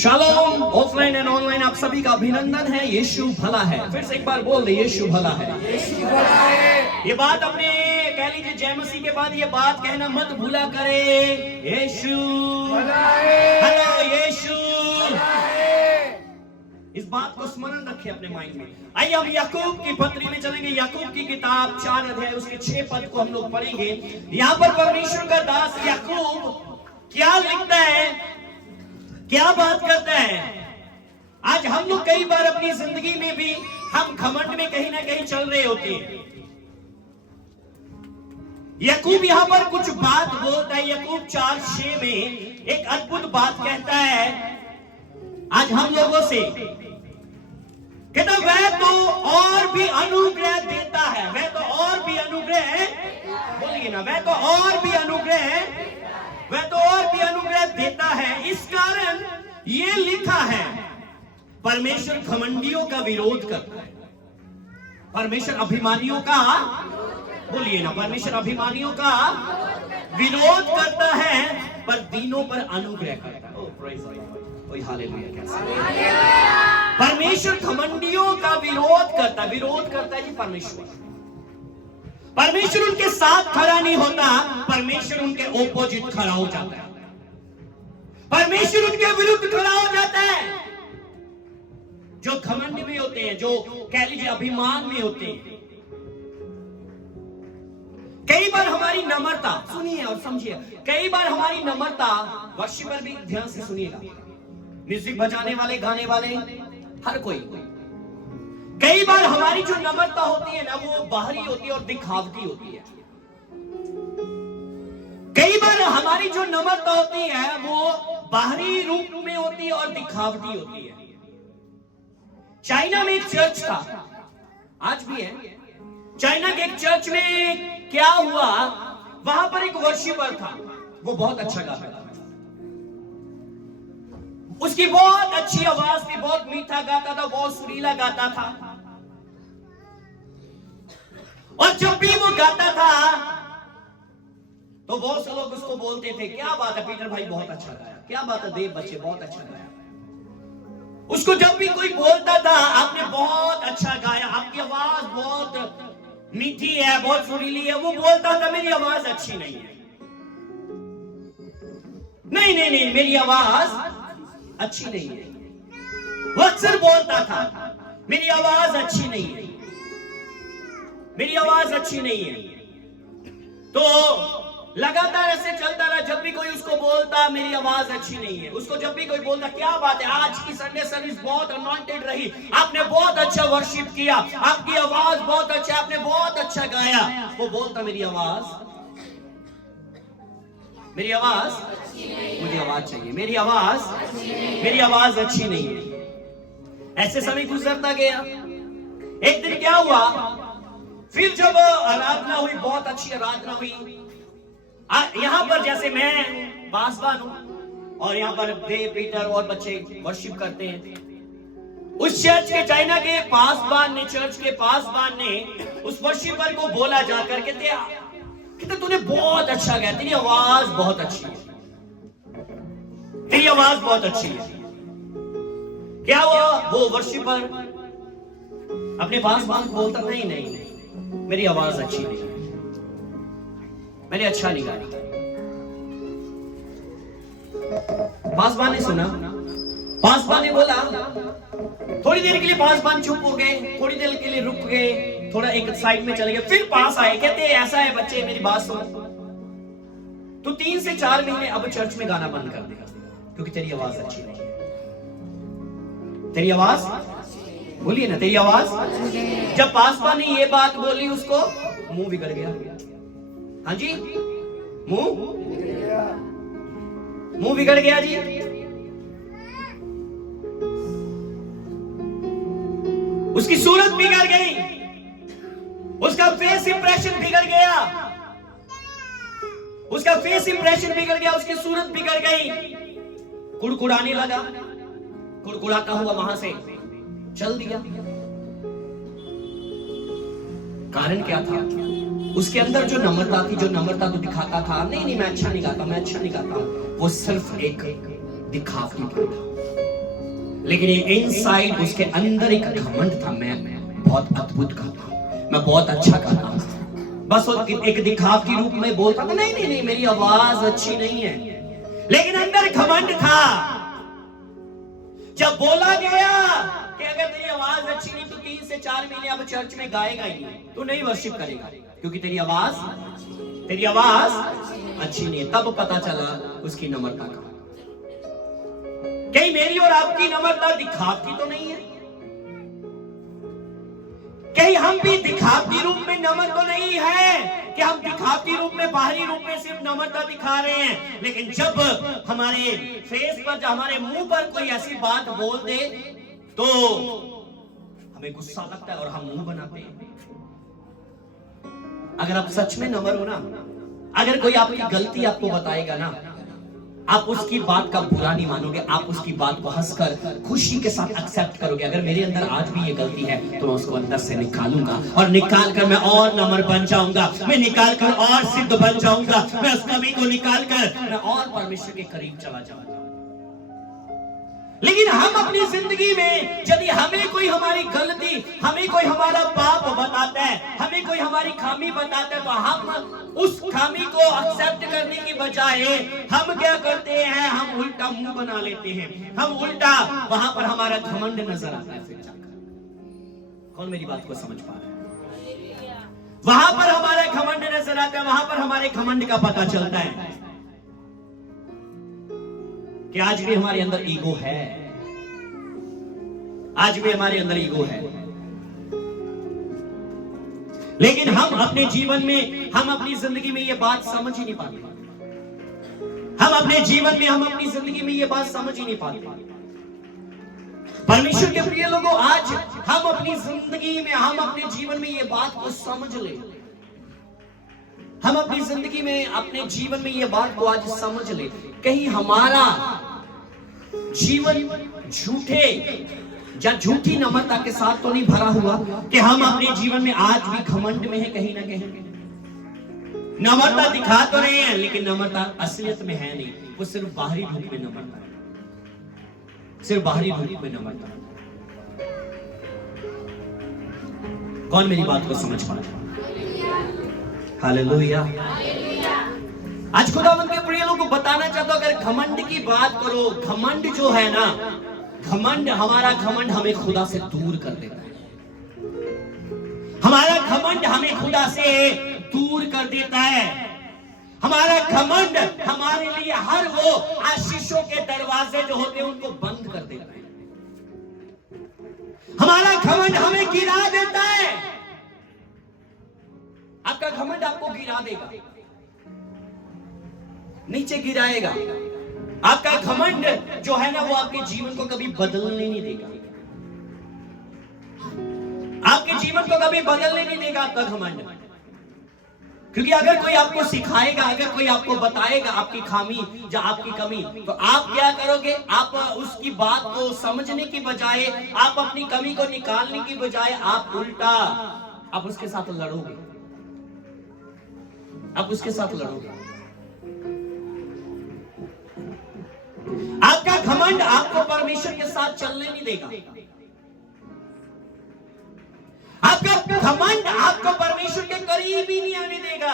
Shalom offline and online आप सभी का अभिनंदन है। यीशु भला है। फिर से एक बार बोल दे, यीशु भला है। यीशु भला है। ये बात अपने कह लीजिए जय मसीह के बाद ये बात कहना मत भूला करे, यीशु भला है। हेलो यीशु भला है। इस बात को स्मरण रखें अपने माइंड में। आइए हम याकूब की पत्री में चलेंगे। याकूब की किताब 4 अध्याय उसके 6 पद को हम लोग पढ़ेंगे। यहाँ पर परमेश्वर का दास याकूब क्या लिखता है, क्या बात करता है। आज हम लोग कई बार अपनी जिंदगी में भी हम घमंड में कहीं ना कहीं चल रहे होते हैं। याकूब यहां पर कुछ बात बोलता है। याकूब 4:6 में एक अद्भुत बात कहता है आज हम लोगों से। कहता वह तो और भी अनुग्रह देता है, वह तो और भी अनुग्रह, बोलिए ना, वह तो और भी अनुग्रह, वह तो और भी अनुग्रह देता है। इस कारण ये लिखा है परमेश्वर घमंडियों का विरोध करता है, परमेश्वर अभिमानियों का, बोलिए ना, परमेश्वर अभिमानियों का विरोध करता है पर दीनों पर अनुग्रह करता है। ओह प्रेज़ गॉड, हालेलुया। कैसे परमेश्वर घमंडियों का विरोध करता है जी परमेश्वर। परमेश्वर उनके साथ खड़ा नहीं होता, परमेश्वर उनके ओपोजिट खड़ा हो जाता है, परमेश्वर उनके विरुद्ध खड़ा हो जाता है। जो घमंड में होते हैं, जो कह लीजिए अभिमान में होते हैं। कई बार हमारी नम्रता, सुनिए और समझिए, कई बार हमारी नम्रता, वर्शिपर भी ध्यान से सुनिएगा, म्यूजिक बजाने वाले, गाने वाले, हर कोई, कई बार हमारी जो नम्रता होती है ना वो बाहरी होती है और दिखावटी होती है। कई बार हमारी जो नम्रता होती है वो बाहरी रूप में होती है और दिखावटी होती है। चाइना में एक चर्च था, आज भी है। चाइना के एक चर्च में क्या हुआ, वहां पर एक वर्शिपर था, वो बहुत अच्छा गाता था, उसकी बहुत अच्छी आवाज थी, बहुत मीठा गाता था, बहुत सुरीला गाता था। और जब भी वो गाता था तो बहुत से लोग उसको बोलते थे, क्या बात है पीटर भाई, बहुत अच्छा गाया, क्या बात है देव बच्चे, बहुत अच्छा गाया। उसको जब भी कोई बोलता था आपने बहुत अच्छा गाया, आपकी आवाज बहुत मीठी है, बहुत सुरीली है, वो बोलता था मेरी आवाज अच्छी नहीं है, नहीं नहीं नहीं मेरी आवाज अच्छी नहीं है। वो अक्सर बोलता था मेरी आवाज अच्छी नहीं है, मेरी आवाज अच्छी नहीं है। तो लगातार ऐसे चलता रहा। जब भी कोई उसको बोलता मेरी आवाज अच्छी नहीं है, उसको जब भी कोई बोलता क्या बात है आज की संडे सर्विस बहुत अनॉइंटेड रही, आपने बहुत अच्छा वर्शिप किया, आपकी आवाज बहुत अच्छा, आपने बहुत अच्छा गाया, वो बोलता मेरी आवाज, मुझे आवाज चाहिए, मेरी आवाज अच्छी नहीं है। ऐसे समय गुजरता गया। एक दिन क्या हुआ, फिर जब आराधना हुई, बहुत अच्छी आराधना हुई। यहां पर जैसे मैं बासबान हूं और यहां पर देव पीटर और बच्चे वर्शिप करते हैं। उस चर्च के, चाइना के पासबान ने, चर्च के पासबान ने उस वर्शिपर को बोला जाकर, कहते तूने बहुत अच्छा गाया, तेरी आवाज बहुत अच्छी है, तेरी आवाज बहुत अच्छी है। क्या हुआ, वो वर्शिपर अपने पासबान को बोलता नहीं नहीं नहीं मेरी आवाज अच्छी नहीं, मैंने अच्छा नहीं गाया। पासबान ने सुना, पासबान ने बोला, थोड़ी देर के लिए पासबान चुप हो गए, थोड़ी देर के लिए रुक गए, थोड़ा एक साइड में चले गए, फिर पास आए, कहते ऐसा है बच्चे मेरी बात सुन, तू 3 से 4 महीने अब चर्च में गाना बंद कर दे, क्योंकि तेरी आवाज अच्छी नहीं है। तेरी आवाज, बोलिए ना, तेरी आवाज। जब पासबान ने ये बात बोली उसको मुंह बिगड़ गया। हाँ जी, मुंह बिगड़ गया जी। उसकी सूरत बिगड़ गई, उसका फेस इंप्रेशन बिगड़ गया, उसका फेस इंप्रेशन बिगड़ गया, उसकी सूरत बिगड़ गई। कुड़कुड़ाने लगा, कुड़कुड़ाता हुआ वहां से चल दिया। कारण क्या था, उसके अंदर जो नम्रता थी, जो नम्रता तो दिखाता था, नहीं नहीं मैं अच्छा नहीं गाता, मैं अच्छा नहीं गाता, वो सिर्फ एक दिखावटी था। लेकिन इनसाइड उसके अंदर एक घमंड था, मैं बहुत अद्भुत गाता हूं, मैं बहुत अच्छा गाता हूं। बस वो एक दिखावटी रूप में बोलता था, नहीं नहीं नहीं मेरी आवाज अच्छी नहीं है, लेकिन अंदर घमंड था। जब बोला गया कि अगर तेरी आवाज अच्छी नहीं तो 3 से 4 महीने अब चर्च में गाएगा ही नहीं, तू नहीं वर्शिप करेगा, क्योंकि तेरी आवाज अच्छी नहीं है। तब पता चला उसकी नम्रता का। कहीं मेरी और आपकी नम्रता दिखावटी तो नहीं है? कहीं हम भी दिखावटी रूप में नम्र तो नहीं है कि हम दिखावटी रूप में, बाहरी रूप में सिर्फ नम्रता दिखा रहे हैं, लेकिन जब हमारे फेस पर, जब हमारे मुंह पर कोई ऐसी बात बोल दे तो हमें गुस्सा लगता है और हम मुंह बनाते हैं। अगर आप सच में नम्र हो ना, अगर कोई आपकी गलती आपको बताएगा ना, आप उसकी बात का बुरा नहीं मानोगे, आप उसकी बात को हंसकर खुशी के साथ एक्सेप्ट करोगे। अगर मेरे अंदर आज भी ये गलती है तो मैं उसको अंदर से निकालूंगा, और निकाल कर मैं और नम्र बन जाऊंगा, मैं निकाल कर और सिद्ध बन जाऊंगा, मैं उस कमी को निकाल कर मैं और परमेश्वर के करीब चला जाऊंगा। लेकिन हम अपनी जिंदगी में यदि हमें कोई हमारी गलती, हमें कोई हमारा पाप बताता है, हमें कोई हमारी खामी बताता है, तो हम उस खामी को एक्सेप्ट करने की बजाय हम क्या करते हैं, हम उल्टा मुंह बना लेते हैं, हम उल्टा वहां पर हमारा घमंड नजर आता है। फिर जाकर कौन मेरी बात को समझ पा रहा है? वहां पर हमारा घमंड नजर आता है, वहां पर हमारे घमंड का पता चलता है कि आज भी हमारे अंदर ईगो है, आज भी हमारे अंदर ईगो है। लेकिन हम अपने जीवन में, हम अपनी जिंदगी में ये बात समझ ही नहीं पाते। हम अपने जीवन में, हम अपनी जिंदगी में ये बात समझ ही नहीं पाते। परमेश्वर के प्रिय लोगों, आज हम अपनी जिंदगी में, हम अपने जीवन में ये बात को समझ ले। हम अपनी जिंदगी में, अपने जीवन में ये बात को आज समझ ले। कहीं हमारा जीवन झूठे या झूठी नम्रता के साथ तो नहीं भरा हुआ कि हम अपने जीवन में आज भी घमंड में है। कहीं ना कहीं नम्रता दिखा तो रहे हैं, लेकिन नम्रता असलियत में है नहीं, वो सिर्फ बाहरी रूप में नम्रता है, सिर्फ बाहरी रूप में नम्रता है। कौन मेरी बात को समझ पा रहा है? हालेलुया। आज खुदावंद के प्रिय लोगों को बताना चाहता हूं, अगर घमंड की बात करो, घमंड जो है ना, घमंड, हमारा घमंड हमें खुदा से दूर कर देता है। हमारा घमंड हमें खुदा से दूर कर देता है। हमारा घमंड हमारे लिए हर वो आशीषों के दरवाजे जो होते हैं उनको बंद कर देता है। हमारा घमंड हमें गिरा देता है। आपका घमंड आपको गिरा देगा, नीचे गिराएगा। आपका घमंड जो है ना, वो आपके जीवन को कभी बदलने नहीं देगा, आपके जीवन को कभी बदलने नहीं देगा आपका घमंड। क्योंकि अगर कोई आपको सिखाएगा, अगर कोई आपको बताएगा आपकी खामी या आपकी कमी, तो आप क्या करोगे? आप उसकी बात को समझने की बजाय, आप अपनी कमी को निकालने की बजाय, आप उल्टा आप उसके साथ लड़ोगे, आप उसके साथ लड़ोगे। आपका घमंड आपको परमेश्वर के साथ चलने नहीं देगा। आपका घमंड आपको परमेश्वर के करीब ही नहीं आने देगा।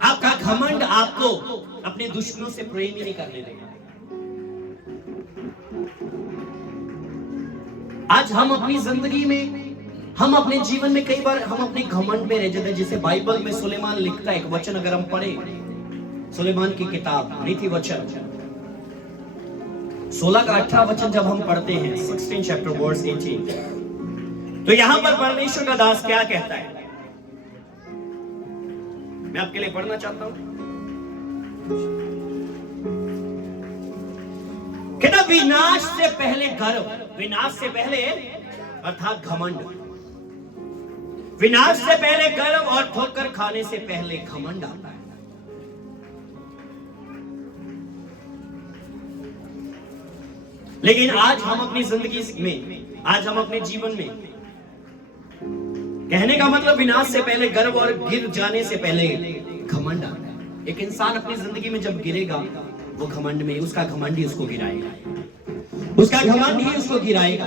आपका घमंड आपको अपने दुश्मनों से प्रेम ही नहीं करने देगा। आज हम अपनी जिंदगी में, हम अपने जीवन में कई बार हम अपने घमंड में रह जाते हैं। जैसे बाइबल में सुलेमान लिखता है, एक वचन अगर हम पढ़े, सुलेमान की किताब नीति वचन 16 का 18 वचन जब हम पढ़ते हैं, 16 चैप्टर वर्स 18, तो यहां पर परमेश्वर का दास क्या कहता है, मैं आपके लिए पढ़ना चाहता हूं। कहता विनाश से पहले गर्व, विनाश से पहले अर्थात घमंड, विनाश से पहले गर्व और ठोकर खाने से पहले घमंड आता है। लेकिन आज हम अपनी जिंदगी में, आज हम अपने जीवन में, कहने का मतलब विनाश से पहले गर्व और गिर जाने से पहले घमंड आता है। एक इंसान अपनी जिंदगी में जब गिरेगा वो घमंड में उसका घमंड ही उसको गिराएगा, उसका घमंड ही उसको गिराएगा,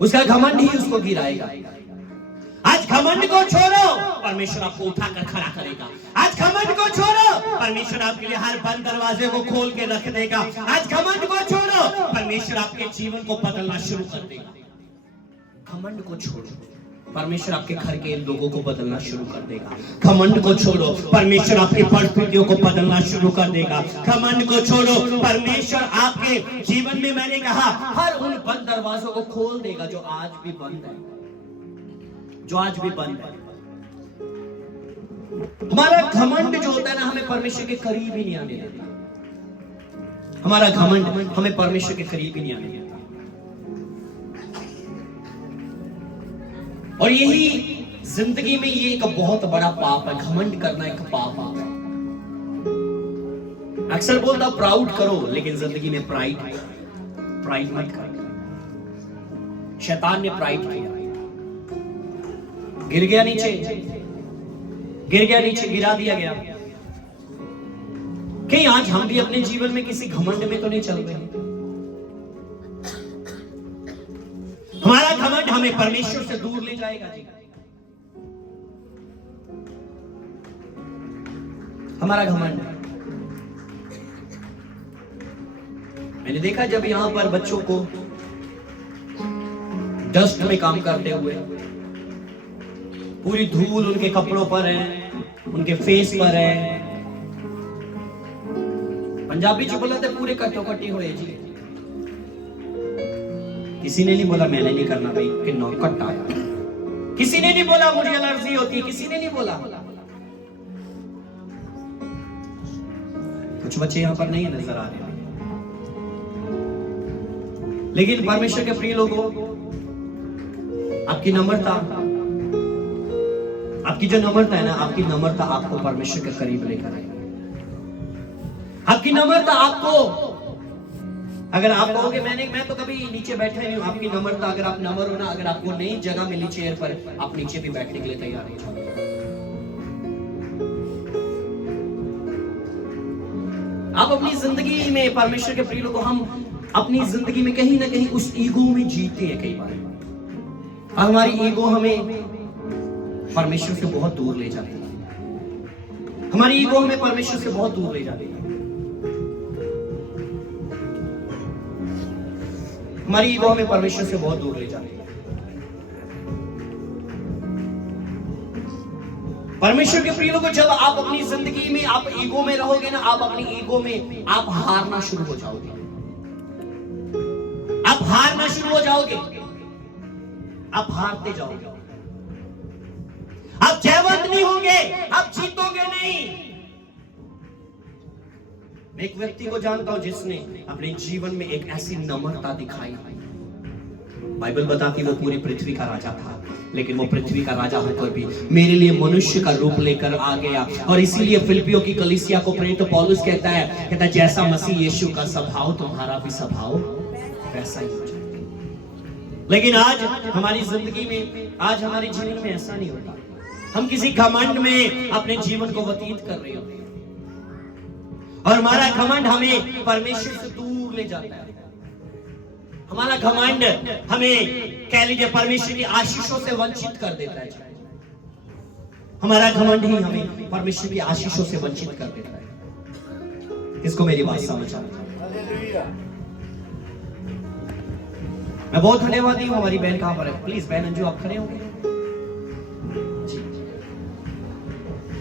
उसका घमंड ही उसको गिराएगा। आज घमंड को छोड़ो, परमेश्वर आपको उठाकर खड़ा करेगा। आज घमंड को छोड़ो, परमेश्वर आपके लिए हर बंद दरवाजे को खोल के रख देगा। आज घमंड को छोड़ो, परमेश्वर आपके जीवन को बदलना शुरू कर देगा। घमंड को छोड़ो, परमेश्वर आपके घर के लोगों को बदलना शुरू कर देगा। घमंड को छोड़ो, परमेश्वर आपकी परिस्थितियों को बदलना शुरू कर देगा। घमंड को छोड़ो, परमेश्वर आपके जीवन में, मैंने कहा, हर उन बंद दरवाजों को खोल देगा जो आज भी बंद है, जो आज भी बंद है। हमारा घमंड जो होता है ना, हमें परमेश्वर के करीब ही नहीं आने देता। हमारा घमंड हमें परमेश्वर के करीब ही नहीं आने देता। और यही जिंदगी में ये एक बहुत बड़ा पाप है, घमंड करना एक पाप है। अक्सर बोलता प्राउड करो, लेकिन जिंदगी में प्राइड मत करो। शैतान ने प्राइड किया, गिर गया नीचे, गिरा दिया गया। कहीं आज हम भी अपने जीवन में किसी घमंड में तो नहीं चल रहे? हमारा घमंड हमें परमेश्वर से दूर ले जाएगा जी। हमारा घमंड, मैंने देखा जब यहां पर बच्चों को डस्ट में काम करते हुए, पूरी धूल उनके कपड़ों पर है, उनके फेस पर है। पंजाबी जो बोला था पूरे कटोकटी हुए जी। किसी ने नहीं बोला मैंने नहीं करना भाई, कि नौकट आया। किसी ने नहीं बोला मुझे एलर्जी होती है, किसी ने नहीं बोला। कुछ बच्चे यहां पर नहीं नजर आ रहे, लेकिन परमेश्वर के प्रिय लोगों, आपकी नम्रता, आपकी जो नम्रता है ना, आपकी नम्रता आपको परमेश्वर के करीब लेकर आएगी। आपकी नम्रता आपको, अगर आप कहोगे मैं तो कभी नीचे बैठा नहीं हूं, आपकी नम्रता, अगर आप नम्र हो ना, अगर आपको नई जगह मिली चेयर पर, आप नीचे भी बैठने के लिए तैयार हो जाओ। आप अपनी जिंदगी में, परमेश्वर के प्रिय लोगों, हम अपनी जिंदगी में कहीं ना कहीं उस ईगो में जीते हैं कई बार, और हमारी ईगो हमें परमेश्वर से बहुत दूर ले जाती है। हमारी ईगो हमें परमेश्वर से बहुत दूर ले जाती है। हमारी ईगो हमें परमेश्वर से बहुत दूर ले जाती है। परमेश्वर के प्रिय लोगों, जब आप अपनी जिंदगी में आप ईगो में रहोगे ना, आप अपनी ईगो में आप हारना शुरू हो जाओगे। आप हारना शुरू हो जाओगे, आप हारते जाओगे, आप जयवंत नहीं होंगे, आप जीतोगे नहीं। मैं एक व्यक्ति को जानता हूं जिसने अपने जीवन में एक ऐसी नम्रता दिखाई। बाइबल बताती वो पूरी पृथ्वी का राजा था, लेकिन वो पृथ्वी का राजा होकर भी मेरे लिए मनुष्य का रूप लेकर आ गया। और इसीलिए फिलिपियों की कलीसिया को प्रेरित पौलुस कहता है जैसा मसीह यीशु का स्वभाव, तुम्हारा भी स्वभाव वैसा ही हो जाए। लेकिन आज हमारी जिंदगी में, आज हमारे जीवन में ऐसा नहीं होता। हम किसी घमंड में अपने जीवन को व्यतीत कर रहे होते हैं, और हमारा घमंड हमें परमेश्वर से दूर ले जाता है। हमारा घमंड हमें, कह लीजिए, परमेश्वर की आशीषों से वंचित कर देता है। हमारा घमंड ही हमें परमेश्वर की आशीषों से वंचित कर देता है। किसको मेरी बात समझ आ रही है? मैं बहुत धन्यवादी हूं। हमारी बहन कहां पर है? प्लीज बहन अंजू, आप खड़े होंगे जी।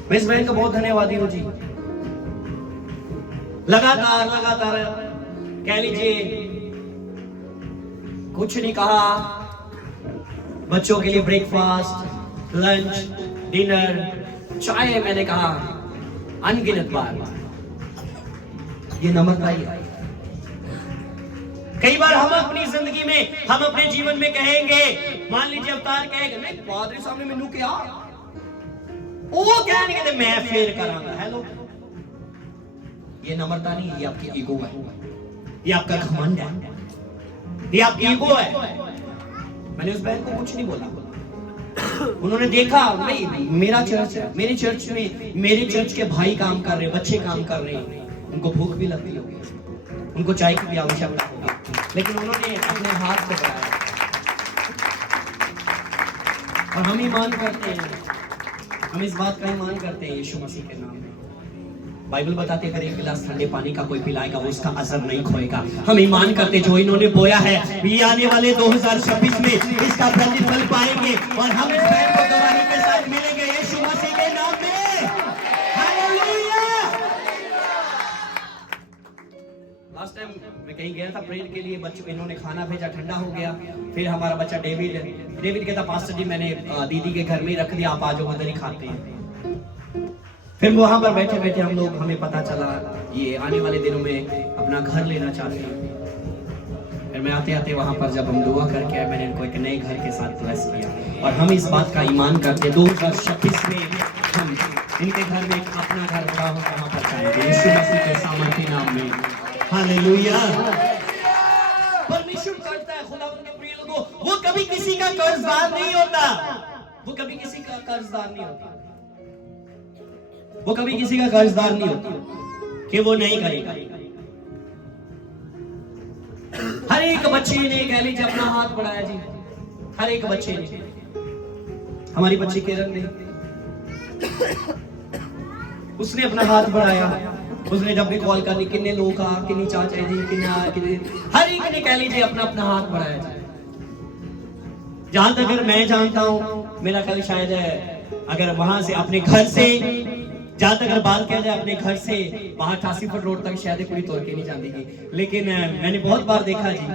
मैं इस बहन का बहुत धन्यवादी हूं जी। लगातार कह लीजिए, कुछ नहीं कहा, बच्चों के लिए ब्रेकफास्ट, लंच, डिनर, चाय, मैंने कहा अनगिनत बार। ये नम्रता ही है। कई बार हम अपनी जिंदगी में, हम अपने जीवन में कहेंगे, मान लीजिए अवतार कहेगा, नहीं पादरी सामने मैनू क्या, वो क्या नहीं कहते, मैं फेर करांगा। हेलो, ये नम्रता नहीं है, ये आपकी ईगो है, ये आपका घमंड है, ये आपकी ईगो है। मैंने उस बहन को कुछ नहीं बोला, उन्होंने देखा नहीं मेरा चर्च है, मेरे चर्च में मेरे चर्च के भाई काम कर रहे हैं, बच्चे काम कर रहे हैं, उनको भूख भी लगती होगी, उनको चाय की भी आवश्यकता होगी, लेकिन उन्होंने अपने हाथ को बढ़ाया। और हम ईमान करते हैं, हम इस बात का ईमान करते हैं यीशु मसीह के नाम में। बाइबल बताते हैं अगर एक गिलास ठंडे पानी का कोई पिलाएगा वो उसका असर नहीं खोएगा। हम ईमान करते जो इन्होंने बोया है ये आने वाले 2026 में इसका प्रतिफल पाएंगे और हम इस बैठ को गवाही के साथ मिलेंगे यीशु मसीह के नाम में। हालेलुया। लास्ट टाइम मैं कहीं गया था प्रेयर के लिए, बच्चों इन्होंने खाना भेजा, ठंडा हो गया। फिर हमारा बच्चा डेविड कहता पास्टर जी मैंने दीदी के घर में रख दिया, आप आ जाओ उधर ही खाते हैं। फिर वहां पर बैठे बैठे हमें पता चला ये आने वाले दिनों में अपना घर लेना चाहते हैं। फिर मैं आते आते वहां पर जब हम दुआ करके आए मैंने इनको एक नए घर के साथ ब्लेस किया और हम इस बात का ईमान करते 2026 में हम इनके घर में अपना घर बड़ा हो वहां पर जाएंगे यीशु मसीह के सामर्थ्य नाम में। हालेलुया। परमेश्वर करता है खुदा उनके प्रिय लोगों, वो कभी किसी का कर्जदार नहीं होता, वो कभी किसी का कर्जदार नहीं होता, वो कभी किसी का कर्जदार नहीं होता कि वो नहीं करेगा। हर एक बच्चे ने कह लीजिए अपना हाथ बढ़ाया जी, हर एक बच्चे ने। हमारी बच्ची किरण ने उसने अपना हाथ बढ़ाया, उसने जब भी कॉल करनी किन्ने लोग आ किन्नी चाचा जी किन्ने हर एक ने कह लीजिए अपना अपना हाथ बढ़ाया जी। जहां तक अगर मैं जानता हूं मेरा ख्याल शायद है अगर वहां से अपने घर से जहां तक अगर बात किया जाए अपने घर से वहां 88 फुट रोड तक शायद कोई तोड़ के नहीं जाती थी, लेकिन मैंने बहुत बार देखा जी।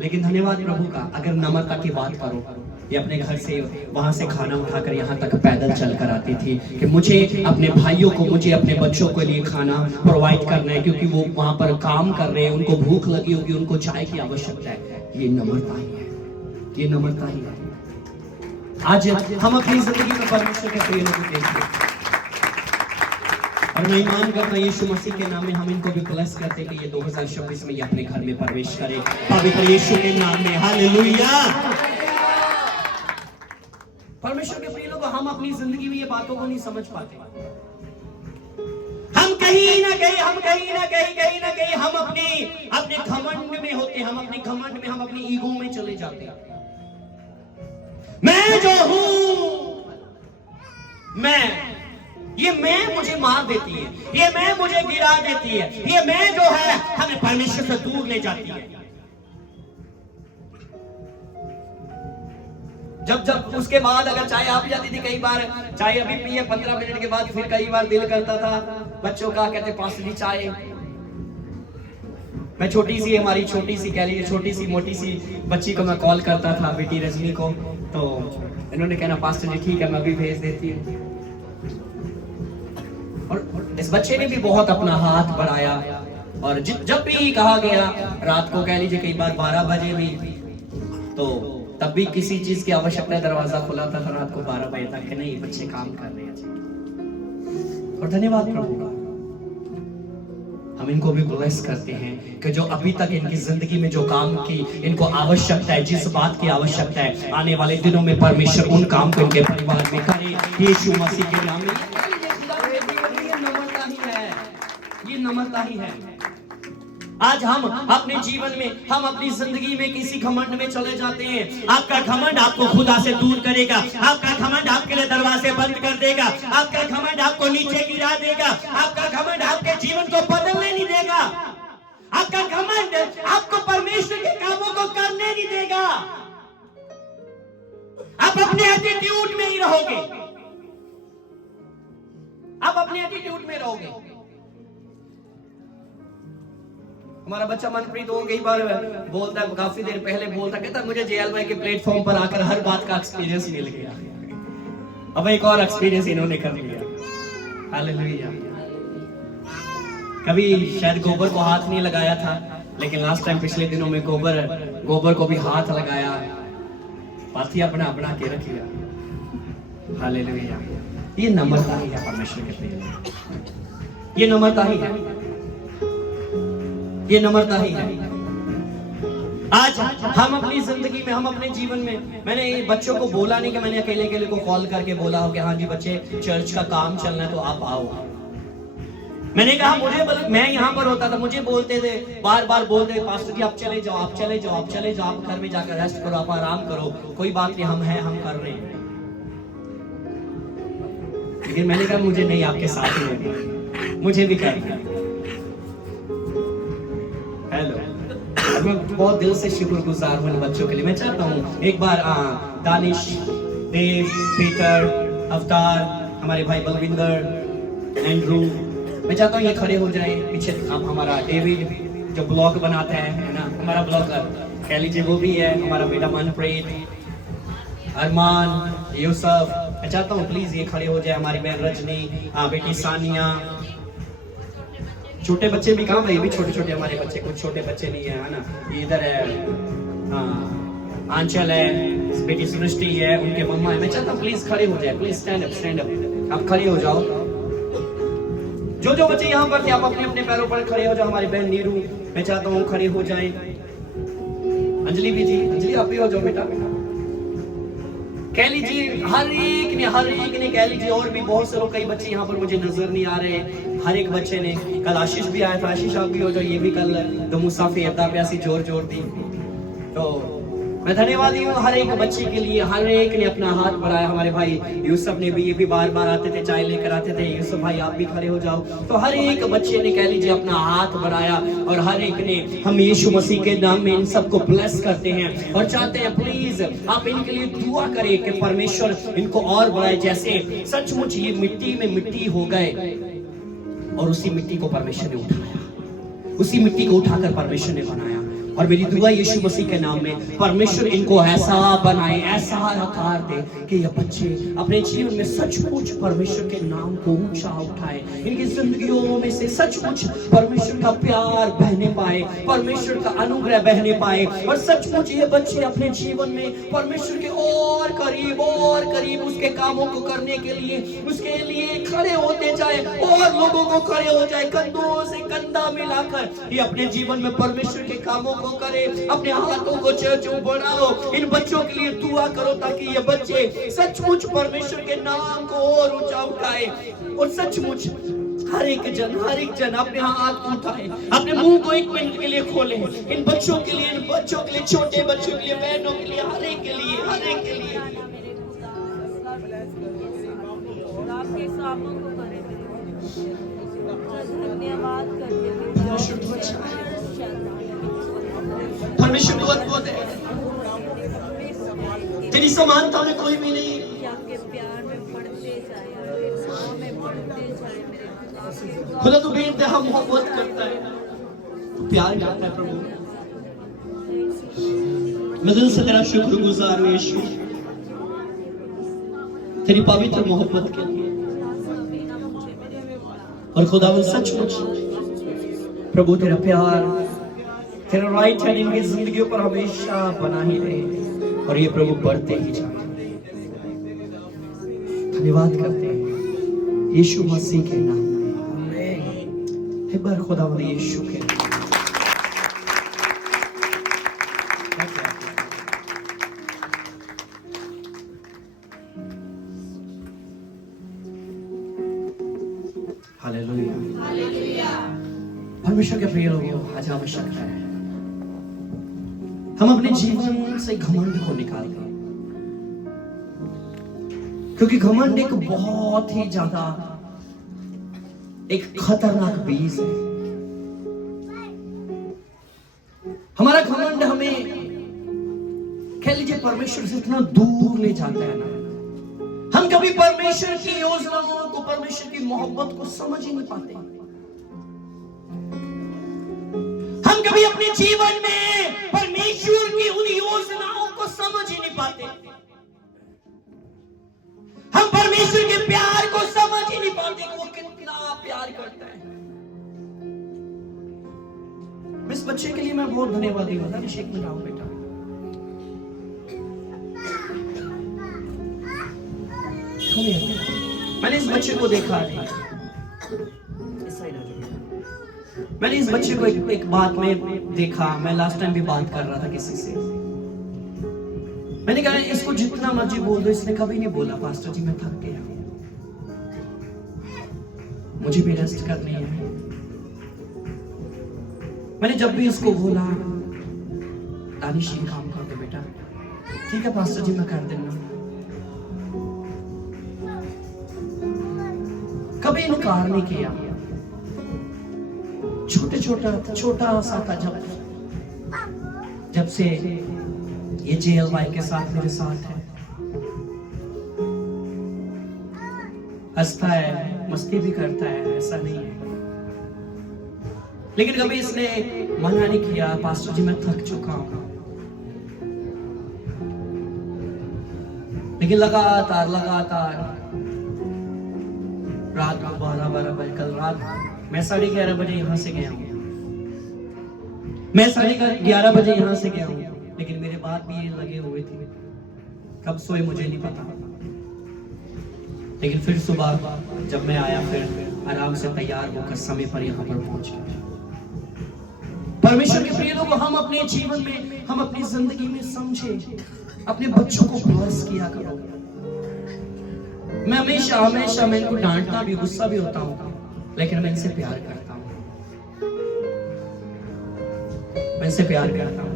लेकिन धन्यवाद प्रभु का, अगर नम्रता की बात करो ये अपने घर से वहां से खाना उठाकर यहाँ तक पैदल चल कर आती थी कि मुझे अपने भाइयों को मुझे अपने बच्चों के लिए खाना प्रोवाइड करना है क्योंकि वो वहां पर काम कर रहे हैं, उनको भूख लगी होगी, उनको चाय की आवश्यकता है। ये नम्रता ही है, ये नम्रता ही है। आज हम अपनी जिंदगी में परमेश्वर के प्रिय लोगों को देखते और मैं ईमान करता यीशु मसीह के नाम में हम इनको भी ब्लेस करते कि ये 2026 में ये अपने घर में प्रवेश करे पवित्र यीशु के नाम में। हालेलुया। परमेश्वर के प्रिय लोगों, हम अपनी जिंदगी में ये बातों को नहीं समझ पाते। हम कहीं ना कहीं हम अपने घमंड में होते हैं, हम अपने घमंड में, हम अपनी ईगो में चले जाते हैं। मैं जो हूं ये मैं मुझे मार देती है, ये मैं मुझे गिरा देती है, ये मैं जो है हमें परमेश्वर से दूर ले जाती है। जब उसके बाद अगर चाय आ भी जाती थी, कई बार चाय अभी पिए 15 मिनट के बाद फिर कई बार दिल करता था बच्चों का, कहते पास्टर जी चाय। मैं छोटी सी हमारी छोटी सी कह लीजिए छोटी सी मोटी सी बच्ची को मैं कॉल करता था, बेटी रजनी को, तो इन्होंने कहना पास्टर जी ठीक है मैं अभी भेज देती हूँ। और इस बच्चे ने भी बहुत अपना हाथ बढ़ाया और जब भी कहा गया रात को कह लीजिए कई बार 12 बजे भी, तो तब भी किसी चीज की आवश्यकता, दरवाजा खुला था रात को 12 बजे तक कि नहीं बच्चे काम कर रहे हैं। और धन्यवाद प्रभु का, हम इनको भी ब्लेस करते हैं कि जो अभी तक इनकी जिंदगी में जो काम की इनको आवश्यकता है, जिस बात की आवश्यकता है, आने वाले दिनों में परमेश्वर उन काम को इनके परिवार में करे यीशु मसीह के नाम में। ये नम्रता ही है। आज हम अपने जीवन में, हम अपनी जिंदगी में किसी घमंड में चले जाते हैं। आपका घमंड आपको खुदा से दूर करेगा, आपका घमंड आपके लिए दरवाजे बंद कर देगा, आपका घमंड आपको नीचे गिरा देगा, आपका घमंड आपके जीवन को बदलने नहीं देगा, आपका घमंड आपको परमेश्वर के कामों को करने नहीं देगा। आप अपने एटीट्यूड में ही रहोगे, आप अपने एटीट्यूड में रहोगे। हमारा बच्चा मनप्रीत हो कई बार बोलता है, काफी देर पहले बोलता, कहता मुझे जेएल भाई के प्लेटफॉर्म पर आकर हर बात का एक्सपीरियंस मिल गया। अब एक और एक्सपीरियंस इन्होंने कर लिया। हालेलुया। कभी शायद गोबर को हाथ नहीं लगाया था, लेकिन लास्ट टाइम पिछले दिनों में गोबर को भी हाथ लगाया, पाथिया बना के रख लिया। हालेलुया। ये नम्रता ही है परमेश्वर के प्रिय, ये नम्रता ही है, ये नम्रता ही है। आज हम अपनी जिंदगी में, हम अपने जीवन में, मैंने बच्चों को बोला नहीं कि मैंने अकेले अकेले को कॉल करके बोला हो कि हाँ जी बच्चे चर्च का काम चलना है तो आप आओ। मैंने कहा मुझे, मैं यहाँ पर होता था, मुझे बोलते थे, बार बार बोलते थे, पास्टर जी आप चले जाओ, आप चले जाओ, आप चले जाओ, आप घर में जाकर रेस्ट करो, आप आराम करो, कोई बात नहीं, हम हैं, हम कर रहे हैं। लेकिन मैंने कहा मुझे नहीं, आपके साथ ही है, मुझे भी करना। हेलो, मैं बहुत दिल से शुक्रगुजार हूँ बच्चों के लिए। मैं चाहता हूँ एक बार दानिश, देव, पीटर, अवतार, हमारे भाई बलविंदर, एंड्रू, मैं चाहता हूँ ये खड़े हो जाए पीछे। आप हमारा डेविड जो ब्लॉग बनाता है ना, हमारा ब्लॉगर, कह लीजिए वो भी है, हमारा बेटा मनप्रीत, अरमान, यूसुफ, मैं चाहता हूँ प्लीज ये खड़े हो जाए। हमारी बहन रजनी, बेटी सानिया, छोटे बच्चे भी कहाँ भाई, भी छोटे छोटे हमारे बच्चे, कुछ छोटे बच्चे नहीं है ना, ये इधर है, आंचल है, बेटी सृष्टि है, उनके मम्मा है। मैं चाहता हूँ प्लीज खड़े हो जाए, please stand up, stand up, आप खड़े हो जाओ। जो जो बच्चे यहाँ पर थे आप अपने अपने पैरों पर खड़े हो जाओ। हमारी बहन नीरू, मैं चाहता हूँ खड़े हो जाए। अंजलि भी जी, अंजलि आप भी हो जाओ बेटा। कह लीजिए हर एक ने कह लीजिए, और भी बहुत से लोग, कई बच्चे यहाँ पर मुझे नजर नहीं आ रहे, हर एक बच्चे ने, कल आशीष भी आया था, आशीष आप भी हो जाओ, ये भी कल तो मुसाफिर अद्दा प्यासी जोर जोर दी। तो मैं धन्यवादी हूँ हर एक बच्चे के लिए, हर एक ने अपना हाथ बढ़ाया। हमारे भाई यूसुफ ने भी, ये भी बार बार आते थे, चाय लेकर आते थे। यूसुफ भाई आप भी खड़े हो जाओ। तो हर एक बच्चे ने कह लीजिए अपना हाथ बढ़ाया, और हर एक ने, हम यीशु मसीह के नाम में इन सबको ब्लेस करते हैं और चाहते हैं प्लीज आप इनके लिए दुआ करें कि परमेश्वर इनको और बढ़ाए। जैसे सचमुच ये मिट्टी में मिट्टी हो गए और उसी मिट्टी को परमेश्वर ने उठाया, उसी मिट्टी को उठाकर परमेश्वर ने बनाया। और मेरी दुआ यीशु मसीह के नाम में परमेश्वर इनको ऐसा बनाए, ऐसा आकार दे कि ये बच्चे अपने जीवन में सचमुच परमेश्वर के नाम को ऊंचा उठाए, इनकी जिंदगियों में से सचमुच परमेश्वर का प्यार बहने पाए, परमेश्वर का अनुग्रह बहने पाए, और सचमुच ये बच्चे अपने जीवन में परमेश्वर के और करीब उसके कामों को करने के लिए, उसके लिए खड़े होते जाए, और लोगों को खड़े हो जाए, कंधों से कंधा मिलाकर ये अपने जीवन में परमेश्वर के कामों करे। अपने हाथों को चर्च में बढ़ाओ, इन बच्चों के लिए दुआ करो ताकि ये बच्चे सचमुच परमेश्वर के नाम को और ऊंचा उठाए, और सचमुच हर एक जन अपने हाथ उठाए, अपने मुंह को एक मिनट के लिए खोले, इन बच्चों के लिए, इन बच्चों के लिए, छोटे बच्चों के लिए, बहनों के लिए, हर एक के लिए, हर एक के लिए। आपके कामों को करें, धन्यवाद करते हैं। परमेश्वर को अद्भुत है, तेरी समानता में कोई भी नहीं। आपके प्यार में बढ़ते जाए, आपके नाम में बढ़ते जाए। खुदा तू बेइंतहा मोहब्बत करता है, तू प्यार करता है प्रभु। मैं दिल से तेरा शुक्रगुजार हूं यीशु, तेरी पवित्र मोहब्बत के लिए। और खुदावन सचमुच प्रभु तेरा प्यार, तेरा राइट हैंड इनकी जिंदगियों पर हमेशा बना ही रहे, और ये प्रभु बढ़ते ही जाए। धन्यवाद करते हैं यीशु मसीह के नाम में, एक बार खुदावन यीशु के नाम। हालेलुया। परमेश्वर के प्रिय लोगों, आज आवश्यक है हम अपने जीवन से घमंड को निकाल दें, क्योंकि घमंड एक बहुत ही ज्यादा एक खतरनाक बीज है। हमारा घमंड हमें कह लीजिए परमेश्वर से इतना दूर ले जाता है ना, हम कभी परमेश्वर की योजनाओं को, परमेश्वर की मोहब्बत को समझ ही नहीं पाते। हम कभी अपने जीवन में परमेश्वर की उन योजनाओं को समझ ही नहीं पाते। हम परमेश्वर के प्यार को समझ ही नहीं पाते कि वो कितना प्यार करता है। इस बच्चे के लिए मैं बहुत धन्यवादी हूं। एक मिनट आओ बेटा। मैंने इस बच्चे को देखा है, इस साइड आ जाओ। मैंने इस बच्चे को एक बात में देखा, मैं लास्ट टाइम भी बात कर रहा था किसी से, मैंने कहा इसको जितना मर्जी बोल दो, इसने कभी नहीं बोला पास्टर जी मैं थक गया, मुझे भी रेस्ट करनी है। मैंने जब भी इसको बोला दानिश ये काम कर दे बेटा, ठीक है पास्टर जी मैं कर देना, कभी इनकार नहीं किया। छोटा सा था जब से ये जेएल भाई के साथ मेरे साथ है, हंसता है मस्ती भी करता है, ऐसा नहीं है, लेकिन कभी इसने मना नहीं किया पास्टर जी मैं थक चुका हूं। लेकिन लगातार रात को 12 बजे, कल रात मैं 11:30 बजे यहां से गया हूं, मैं 11:30 बजे यहां से गया हूं, लेकिन मेरे बात भी ये लगे हुए थे, कब सोए मुझे नहीं पता। लेकिन फिर सुबह जब मैं आया, फिर आराम से तैयार होकर समय पर यहाँ पर पहुंच गया। परमेश्वर के प्रिय लोगों, हम अपने जीवन में, हम अपनी जिंदगी में समझे, अपने बच्चों को ब्लेस किया करो। मैं हमेशा मैं इनको डांटता भी, गुस्सा भी होता हूँ, लेकिन मैं इनसे प्यार करता हूँ, मैं इनसे प्यार करता हूँ।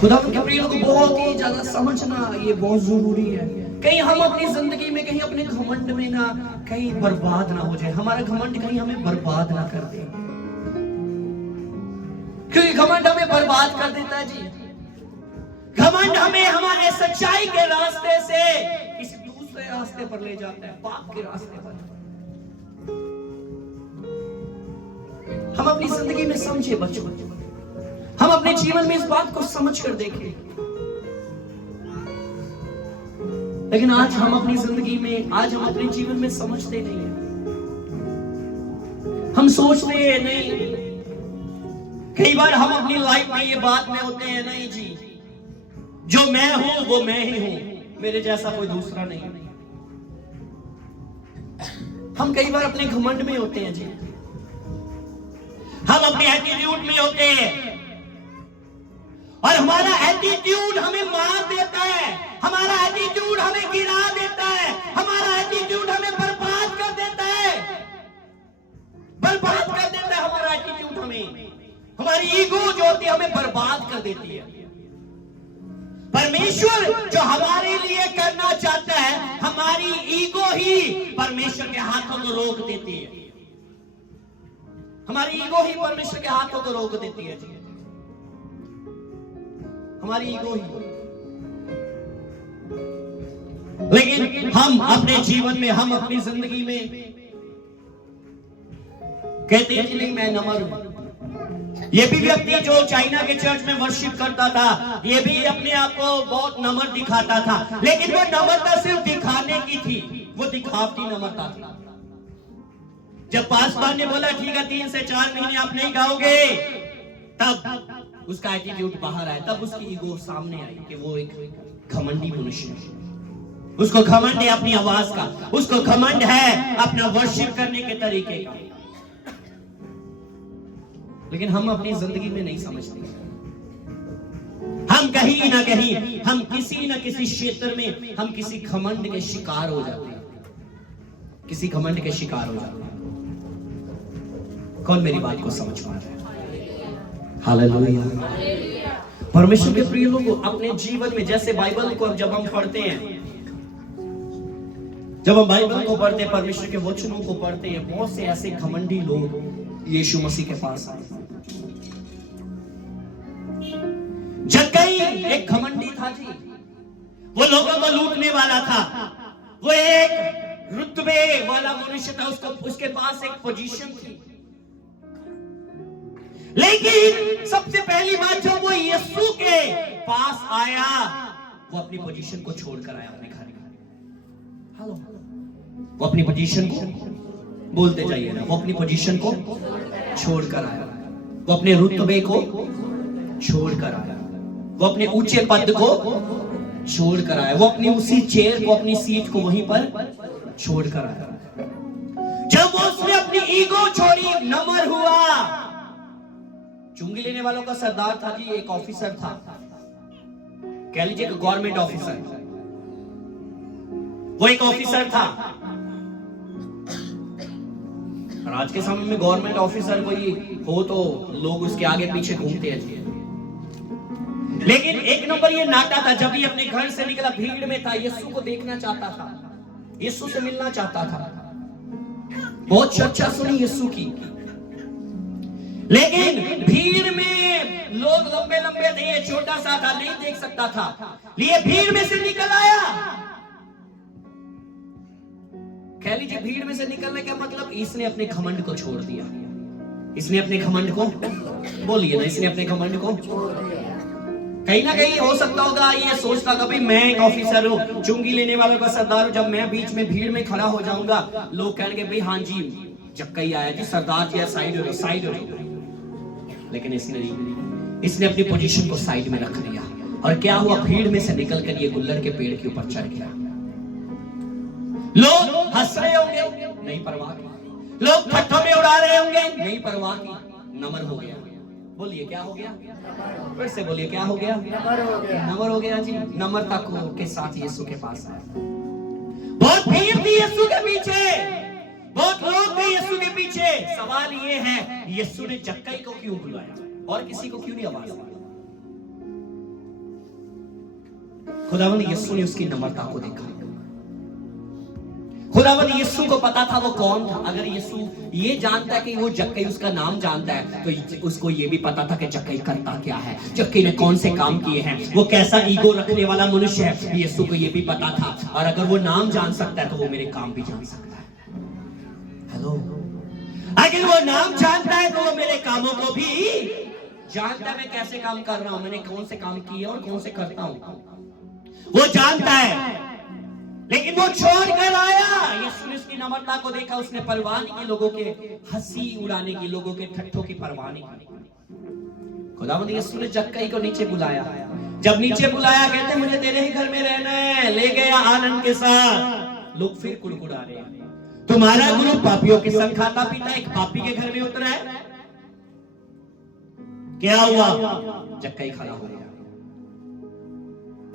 खुदा के प्रिय लोगों, बहुत ही ज्यादा समझना ये बहुत जरूरी है। कहीं हम अपनी जिंदगी में, कहीं अपने घमंड में ना कहीं बर्बाद ना हो जाए, हमारा घमंड कहीं हमें बर्बाद ना कर दे, क्योंकि घमंड हमें बर्बाद कर देता है जी। घमंड हमें हमारे सच्चाई के रास्ते से किसी दूसरे रास्ते पर ले जाता है, पाप के रास्ते पर। हम अपनी जिंदगी में समझे बच्चों, हम अपने जीवन में इस बात को समझ कर देखें। लेकिन आज हम अपनी जिंदगी में, आज हम अपने जीवन में समझते नहीं है, हम सोचते हैं नहीं। कई बार हम अपनी लाइफ में ये बात में होते हैं, नहीं जी जो मैं हूं वो मैं ही हूं, मेरे जैसा कोई दूसरा नहीं। हम कई बार अपने घमंड में होते हैं जी, हम अपने एटीट्यूड में होते हैं, और हमारा एटीट्यूड हमें मार देता है, हमारा एटीट्यूड हमें गिरा देता है, हमारा एटीट्यूड हमें बर्बाद कर देता है, बर्बाद कर देता है हमारा एटीट्यूड हमें, हमारी ईगो जो होती है हमें बर्बाद कर देती है। परमेश्वर जो हमारे लिए करना चाहता है, हमारी ईगो ही परमेश्वर के हाथों को रोक देती है, हमारी ईगो ही परमेश्वर के हाथों को रोक देती है जी, हमारी ईगो ही। लेकिन हम अपने जीवन में, हम अपनी जिंदगी में कहते हैं कि नहीं मैं नम्र हूं। ये भी व्यक्ति जो चाइना के चर्च में वर्शिप करता था, ये भी अपने आप को बहुत नम्र दिखाता था, लेकिन वो नम्रता सिर्फ दिखाने की थी, वो दिखावटी नम्रता थी। जब पासवान ने बोला ठीक है 3 से 4 महीने आप नहीं गाओगे, तब उसका एटीट्यूड बाहर आया, तब उसकी ईगो सामने आई कि वो एक घमंडी मनुष्य है, उसको घमंड है अपनी आवाज का, उसको घमंड है अपना वर्शिप करने के तरीके का। लेकिन हम अपनी जिंदगी में नहीं समझते, हम कहीं ना कहीं, हम किसी ना किसी क्षेत्र में हम किसी घमंड के शिकार हो जाते हैं, किसी घमंड के शिकार हो जाते हैं। कौन मेरी बात को समझ पा रहा है? हालेलुया। परमेश्वर के प्रिय लोगों, अपने जीवन में जैसे बाइबल को जब हम पढ़ते हैं, जब हम बाइबल को पढ़ते हैं, परमेश्वर के वचनों को पढ़ते हैं, बहुत से ऐसे घमंडी लोग यीशु मसीह के पास आए। जक्कई एक घमंडी था जी, वो लोगों को लूटने वाला था, वो एक रुतबे वाला मनुष्य था, उसके पास एक पोजीशन थी। लेकिन सबसे पहली बात जब वो यीशु के पास आया, वो अपनी पोजीशन को छोड़कर आया अपने घर में। हेलो, वो अपनी पोजीशन को, बोलते जाइए ना, वो अपनी पोजीशन को छोड़कर आया, वो अपने रुतबे को छोड़कर आया, वो अपने ऊंचे पद को छोड़कर आया, वो अपनी उसी चेयर को, अपनी सीट को वहीं पर छोड़कर आया। जब उसने अपनी ईगो छोड़ी, नम्र हुआ। चुंगी लेने वालों का सरदार था जी, एक ऑफिसर था, कह लीजिए गवर्नमेंट ऑफिसर। वो एक ऑफिसर था, और आज के समय में गवर्नमेंट ऑफिसर कोई हो तो लोग उसके आगे पीछे घूमते हैं। लेकिन एक नंबर ये नाटा था। जब ये अपने घर से निकला, भीड़ में था, यीशु को देखना चाहता था, यीशु से मिलना चाहता था, बहुत चर्चा सुनी यीशु की। लेकिन भीड़ में लोग लंबे लंबे थे, ये छोटा सा था, नहीं देख सकता था, लिए भीड़ में से निकल आया। कह लीजिए भीड़ में से निकलने का मतलब इसने अपने घमंड को छोड़ दिया। इसने अपने घमंड को, बोलिए ना, इसने अपने घमंड को कहीं ना कहीं हो सकता होगा ये सोचता कभी मैं एक ऑफिसर हूं, चुंगी लेने वालों का सरदार हूं, जब मैं बीच में भीड़ में खड़ा हो जाऊंगा लोग कहेंगे भाई हाँ जी जक्कई आया जी, सरदार जी साइड हो, साइड हो। लेकिन इसने अपनी पोजीशन को साइड में रख दिया, और क्या हुआ, भीड़ में से निकल कर ये गुल्लड़ के पेड़ के ऊपर चढ़ गया। लोग हंस रहे होंगे, नहीं परवाह की। लोग ठट्ठों में उड़ा रहे होंगे, नहीं परवाह की। नम्र हो गया। बोलिए क्या हो गया, फिर से बोलिए क्या हो गया, नम्र हो गया जी। नम्रता के साथ यीशु के पास आया। बहुत भीड़ थी यीशु के पीछे, बहुत लोग थे यीशु के पीछे। सवाल ये है, यीशु ने जक्कई को क्यों बुलाया और किसी को क्यों नहीं आवाज दी? खुदावंद यीशु ने उसकी नम्रता को देखा। खुदावंद यीशु को पता था वो कौन था। अगर यीशु ये जानता कि वो जक्कई उसका नाम जानता है तो उसको ये भी पता था कि जक्कई करता क्या है, जक्कई ने कौन से काम किए हैं, वो कैसा ईगो रखने वाला मनुष्य है, यीशु को ये भी पता था। और अगर वो नाम जान सकता है तो वो मेरे काम भी जान सकता है। हेलो, अगर वो नाम जानता है तो वो मेरे कामों को भी जानता है। मैं कैसे काम कर रहा हूं, मैंने कौन से काम किए और कौन से करता हूं, वो जानता है। लेकिन वो छोड़ कर आया। यीशु ने उसकी नम्रता को देखा, उसने परवाह नहीं की लोगों के हंसी उड़ाने की, लोगों के ठट्ठों की परवाह नहीं की। खुदावंद यीशु ने जक्कई को नीचे बुलाया। जब नीचे बुलाया, कहते मुझे तेरे ही घर में रहना है, ले गया आनंद के साथ। लोग फिर कुड़कुड़ा रहे हैं, तुम्हारा गुरु पापियों के संग खाता पीता, एक पापी के घर में उतरा है। क्या हुआ, जक्कई खड़ा हो गया।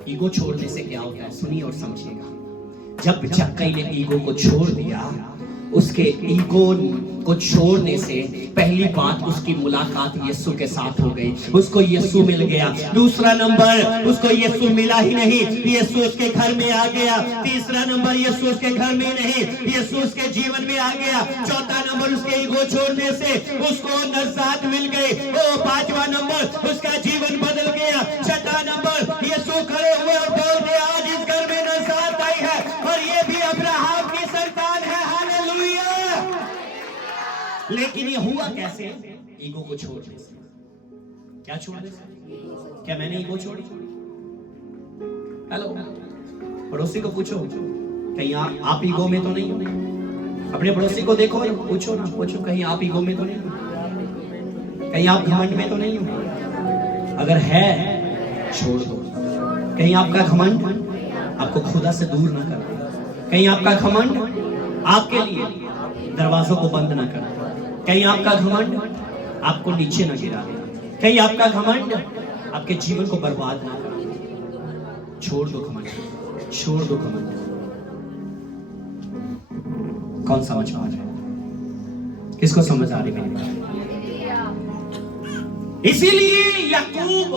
ईगो छोड़ने से क्या होता है, सुनिए और समझिएगा। जब जक्कई ने ईगो को छोड़ दिया, उसके ईगो को छोड़ने से पहली बात उसकी मुलाकात यीशु के साथ हो गई, उसको यीशु मिल गया। दूसरा नंबर, उसको यीशु मिला ही नहीं, यीशु उसके घर में आ गया। तीसरा नंबर, यीशु उसके घर में नहीं, यीशु उसके जीवन में आ गया। चौथा नंबर, उसके ईगो छोड़ने से उसको नजात मिल गई। ओ पांचवा नंबर, उसका जीवन बदल गया। छठा नंबर, यीशु खड़े हुए और बोल दिया आज इस घर में नजात आई है, और ये भी अब्राहम की संतान है। हालेलुया। लेकिन ये हुआ कैसे? ईगो को छोड़ने से। क्या छोड़ने से? क्या मैंने ईगो छोड़ी? हेलो, पड़ोसी को पूछो कहीं आप ईगो में तो नहीं हो? अपने पड़ोसी को देखो, पूछो ना, पूछो कहीं आप ईगो में तो नहीं हो? कहीं आप घमंड में तो नहीं हो? अगर है छोड़ दो। कहीं आपका घमंड आपको खुदा से दूर ना कर, कहीं आपका घमंड आपके लिए दरवाजों को बंद ना कर, कहीं आपका घमंड आपको नीचे न गिरा दे, कहीं आपका घमंड आपके जीवन को बर्बाद ना कर। छोड़ दो घमंड, छोड़ दो घमंड। कौन समझ पा रहे हैं? किसको समझ आ रही है? इसीलिए याकूब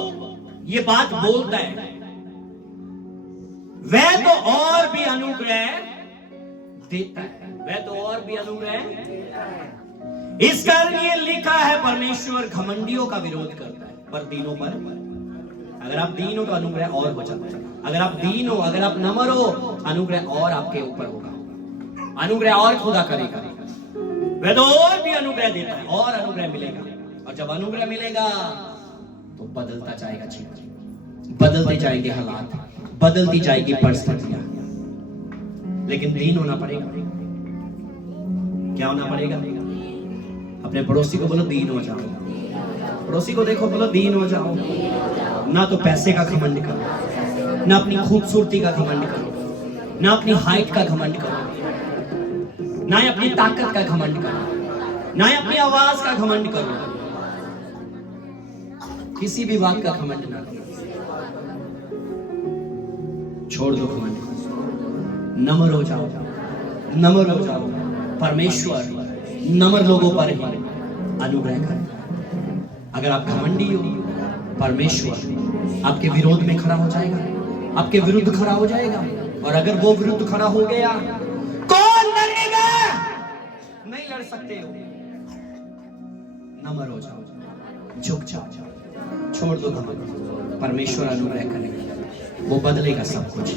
ये बात बोलता है, वह तो और भी अनुग्रह देता है, वह तो और भी अनुग्रह देता है। इस कारण ये लिखा है, परमेश्वर घमंडियों का विरोध करता है पर दीनों पर। अगर आप दीन हो तो अनुग्रह और हो जाता है। अगर आप दीन हो, अगर आप नम्र हो, अनुग्रह और आपके ऊपर होगा, अनुग्रह और खुदा करेगा। वह तो और भी अनुग्रह देता है, और अनुग्रह मिलेगा। और जब अनुग्रह मिलेगा तो बदलता जाएगा जीवन, बदलते जाएंगे हालात, बदलती जाएगी परिस्थितियां। लेकिन दीन होना पड़ेगा। क्या होना पड़ेगा? अपने पड़ोसी को बोलो दीन हो जाओ, पड़ोसी को देखो बोलो दीन हो जाओ। ना तो पैसे का घमंड करो, ना अपनी खूबसूरती का घमंड करो, ना अपनी हाइट का घमंड करो, ना ही अपनी ताकत का घमंड करो, ना ही अपनी आवाज का घमंड करो, किसी भी बात का घमंड ना करो। छोड़ दो घमंड, नम्र हो जाओ, नम्र हो जाओ। परमेश्वर नम्र लोगों पर ही अनुग्रह करता है। अगर आप घमंडी हो, परमेश्वर आपके विरोध में खड़ा हो जाएगा, आपके विरुद्ध खड़ा हो जाएगा। और अगर वो विरुद्ध खड़ा हो गया, कौन लड़ेगा? नहीं लड़ सकते हो। नम्र हो जाओ, झुक जाओ, छोड़ दो घमंड। परमेश्वर अनुग्रह करेगा, वो बदलेगा सब कुछ,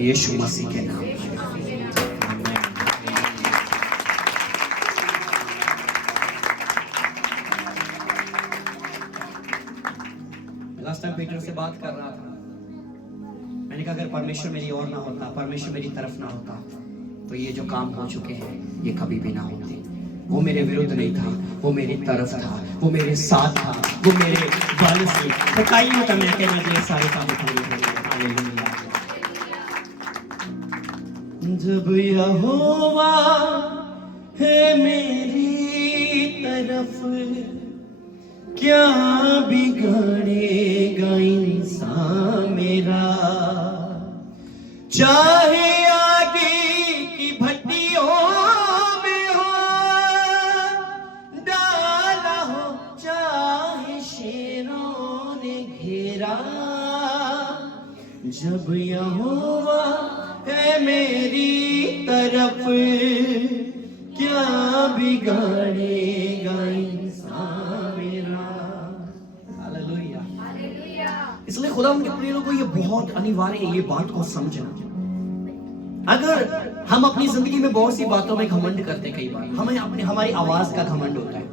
यीशु मसीह के नाम। लास्ट टाइम पीटर से बात कर रहा था, मैंने कहा अगर परमेश्वर मेरी ओर ना होता, परमेश्वर मेरी तरफ ना होता, तो ये जो काम हो चुके हैं ये कभी भी ना होते। वो मेरे विरुद्ध नहीं था, वो मेरी तरफ था, वो मेरे साथ था, वो मेरे बल से। तो कई तो मैं कहना चाहिए सारे काम पूरे हो गए। जब यहोवा है मेरी तरफ, क्या बिगड़ेगा इंसान मेरा। चाहे आगे की भट्टियों में हो डाला हो, चाहे शेरों ने घेरा, जब यहोवा है मेरी तरफ, क्या बिगड़ेगा इंसान मेरा। हालेलुया। इसलिए खुदा उनके प्रिय लोगों को ये बहुत अनिवार्य है ये बात को समझना। अगर हम अपनी जिंदगी में बहुत सी बातों में घमंड करते, कई बार हमें हमारी आवाज का घमंड होता है।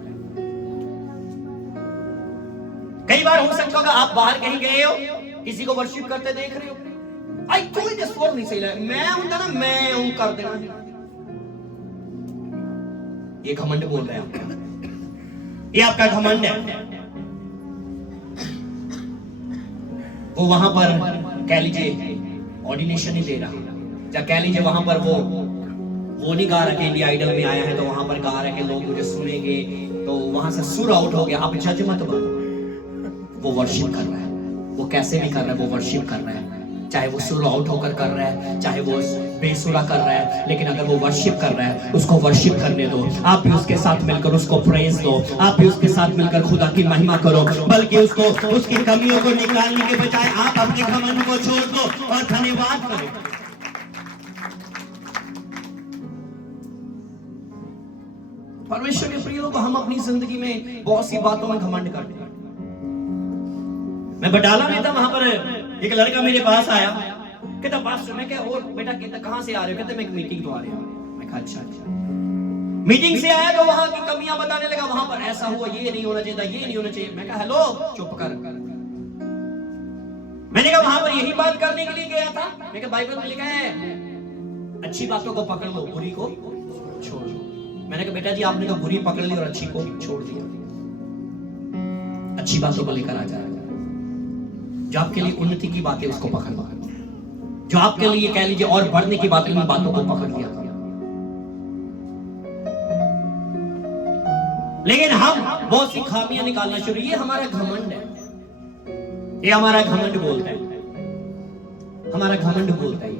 कई बार हो सकता होगा आप बाहर कहीं गए हो, किसी को वर्शिप करते देख रहे हो, आई कोई दिस वर्ड नहीं सही लगा, मैं हूं ना, मैं हूं कर देना, ये घमंड बोल रहे हैं आपका, ये आपका घमंड है। वो वहां पर कह लीजिए ऑर्डिनेशन नहीं दे रहा, या कह लीजिए वहां पर वो नहीं गा रहा कि इंडिया आइडल में आया है तो वहां पर गा रहा है कि लोग मुझे सुनेंगे, तो वहां से सुर आउट हो गया। आप जज मत बनो, वो वर्शिप कर रहा है, वो कैसे भी कर रहा है, वो वर्शिप कर रहा है। चाहे वो सुर आउट होकर कर रहा है, चाहे वो बेसुरा कर रहा है, लेकिन अगर वो वर्शिप कर रहा है, उसको वर्शिप करने दो। आप भी उसके साथ मिलकर उसको प्रेज दो, आप भी उसके साथ मिलकर खुदा की महिमा करो, बल्कि उसको उसकी कमियों को निकालने के बजाय आप अपने घमंड को छोड़ दो और धन्यवाद करो। परमेश्वर के प्रिय लोग, हम अपनी जिंदगी में बहुत सी बातों में घमंड करते हैं। मैं बटाला में था, वहां पर एक लड़का मेरे पास आया, कहता पास्टर, मैं क्या और बेटा कहता कहां से आ रहे हो? कहते मैं एक मीटिंग तो आ रहा हूं। मैं कहा अच्छा। मीटिंग से आया तो वहां की कमियां बताने लगा, वहां पर ऐसा हुआ, ये नहीं होना चाहिए, ये नहीं होना चाहिए। मैं कहा हेलो, चुप कर। मैंने कहा वहां पर यही बात करने के लिए गया था। मैं कहा बाइबल में लिखा है अच्छी बातों को पकड़ लो, बुरी को छोड़ दो। मैंने कहा बेटा जी आपने तो बुरी पकड़ ली और अच्छी को छोड़ दिया। अच्छी बातों को लेकर आ जाएगा, जो आपके लिए उन्नति की बातें उसको पकड़ लो, जो आपके लिए कह लीजिए और बढ़ने की बातें, उन बातों को पकड़ लिया। लेकिन हम बहुत सी खामियां निकालना शुरू, ये हमारा घमंड है, ये हमारा घमंड बोलता है, हमारा घमंड बोलता है।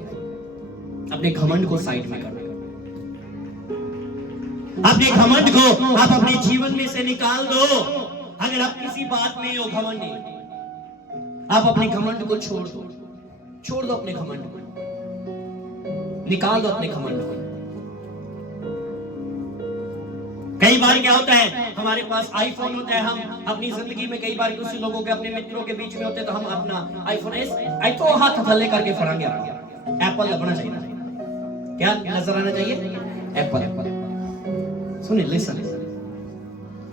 अपने घमंड को साइड में करना, अपने घमंड को आप अपने जीवन में से निकाल दो। अगर आप किसी बात में हो घमंडी, आप अपने घमंड को छोड़ दो, छोड़ दो अपने घमंड को, निकाल दो अपने घमंड को। कई बार क्या होता है, हमारे पास आईफोन होता है, हम अपनी जिंदगी में कई बार कुछ लोगों के अपने मित्रों के बीच में होते हैं, तो हम अपना आईफोन तो हाथ थल्ले करके फड़ांगे। एप्पल लगना चाहिए, क्या नजर आना चाहिए? एप्पल। सुनिए, लिसन,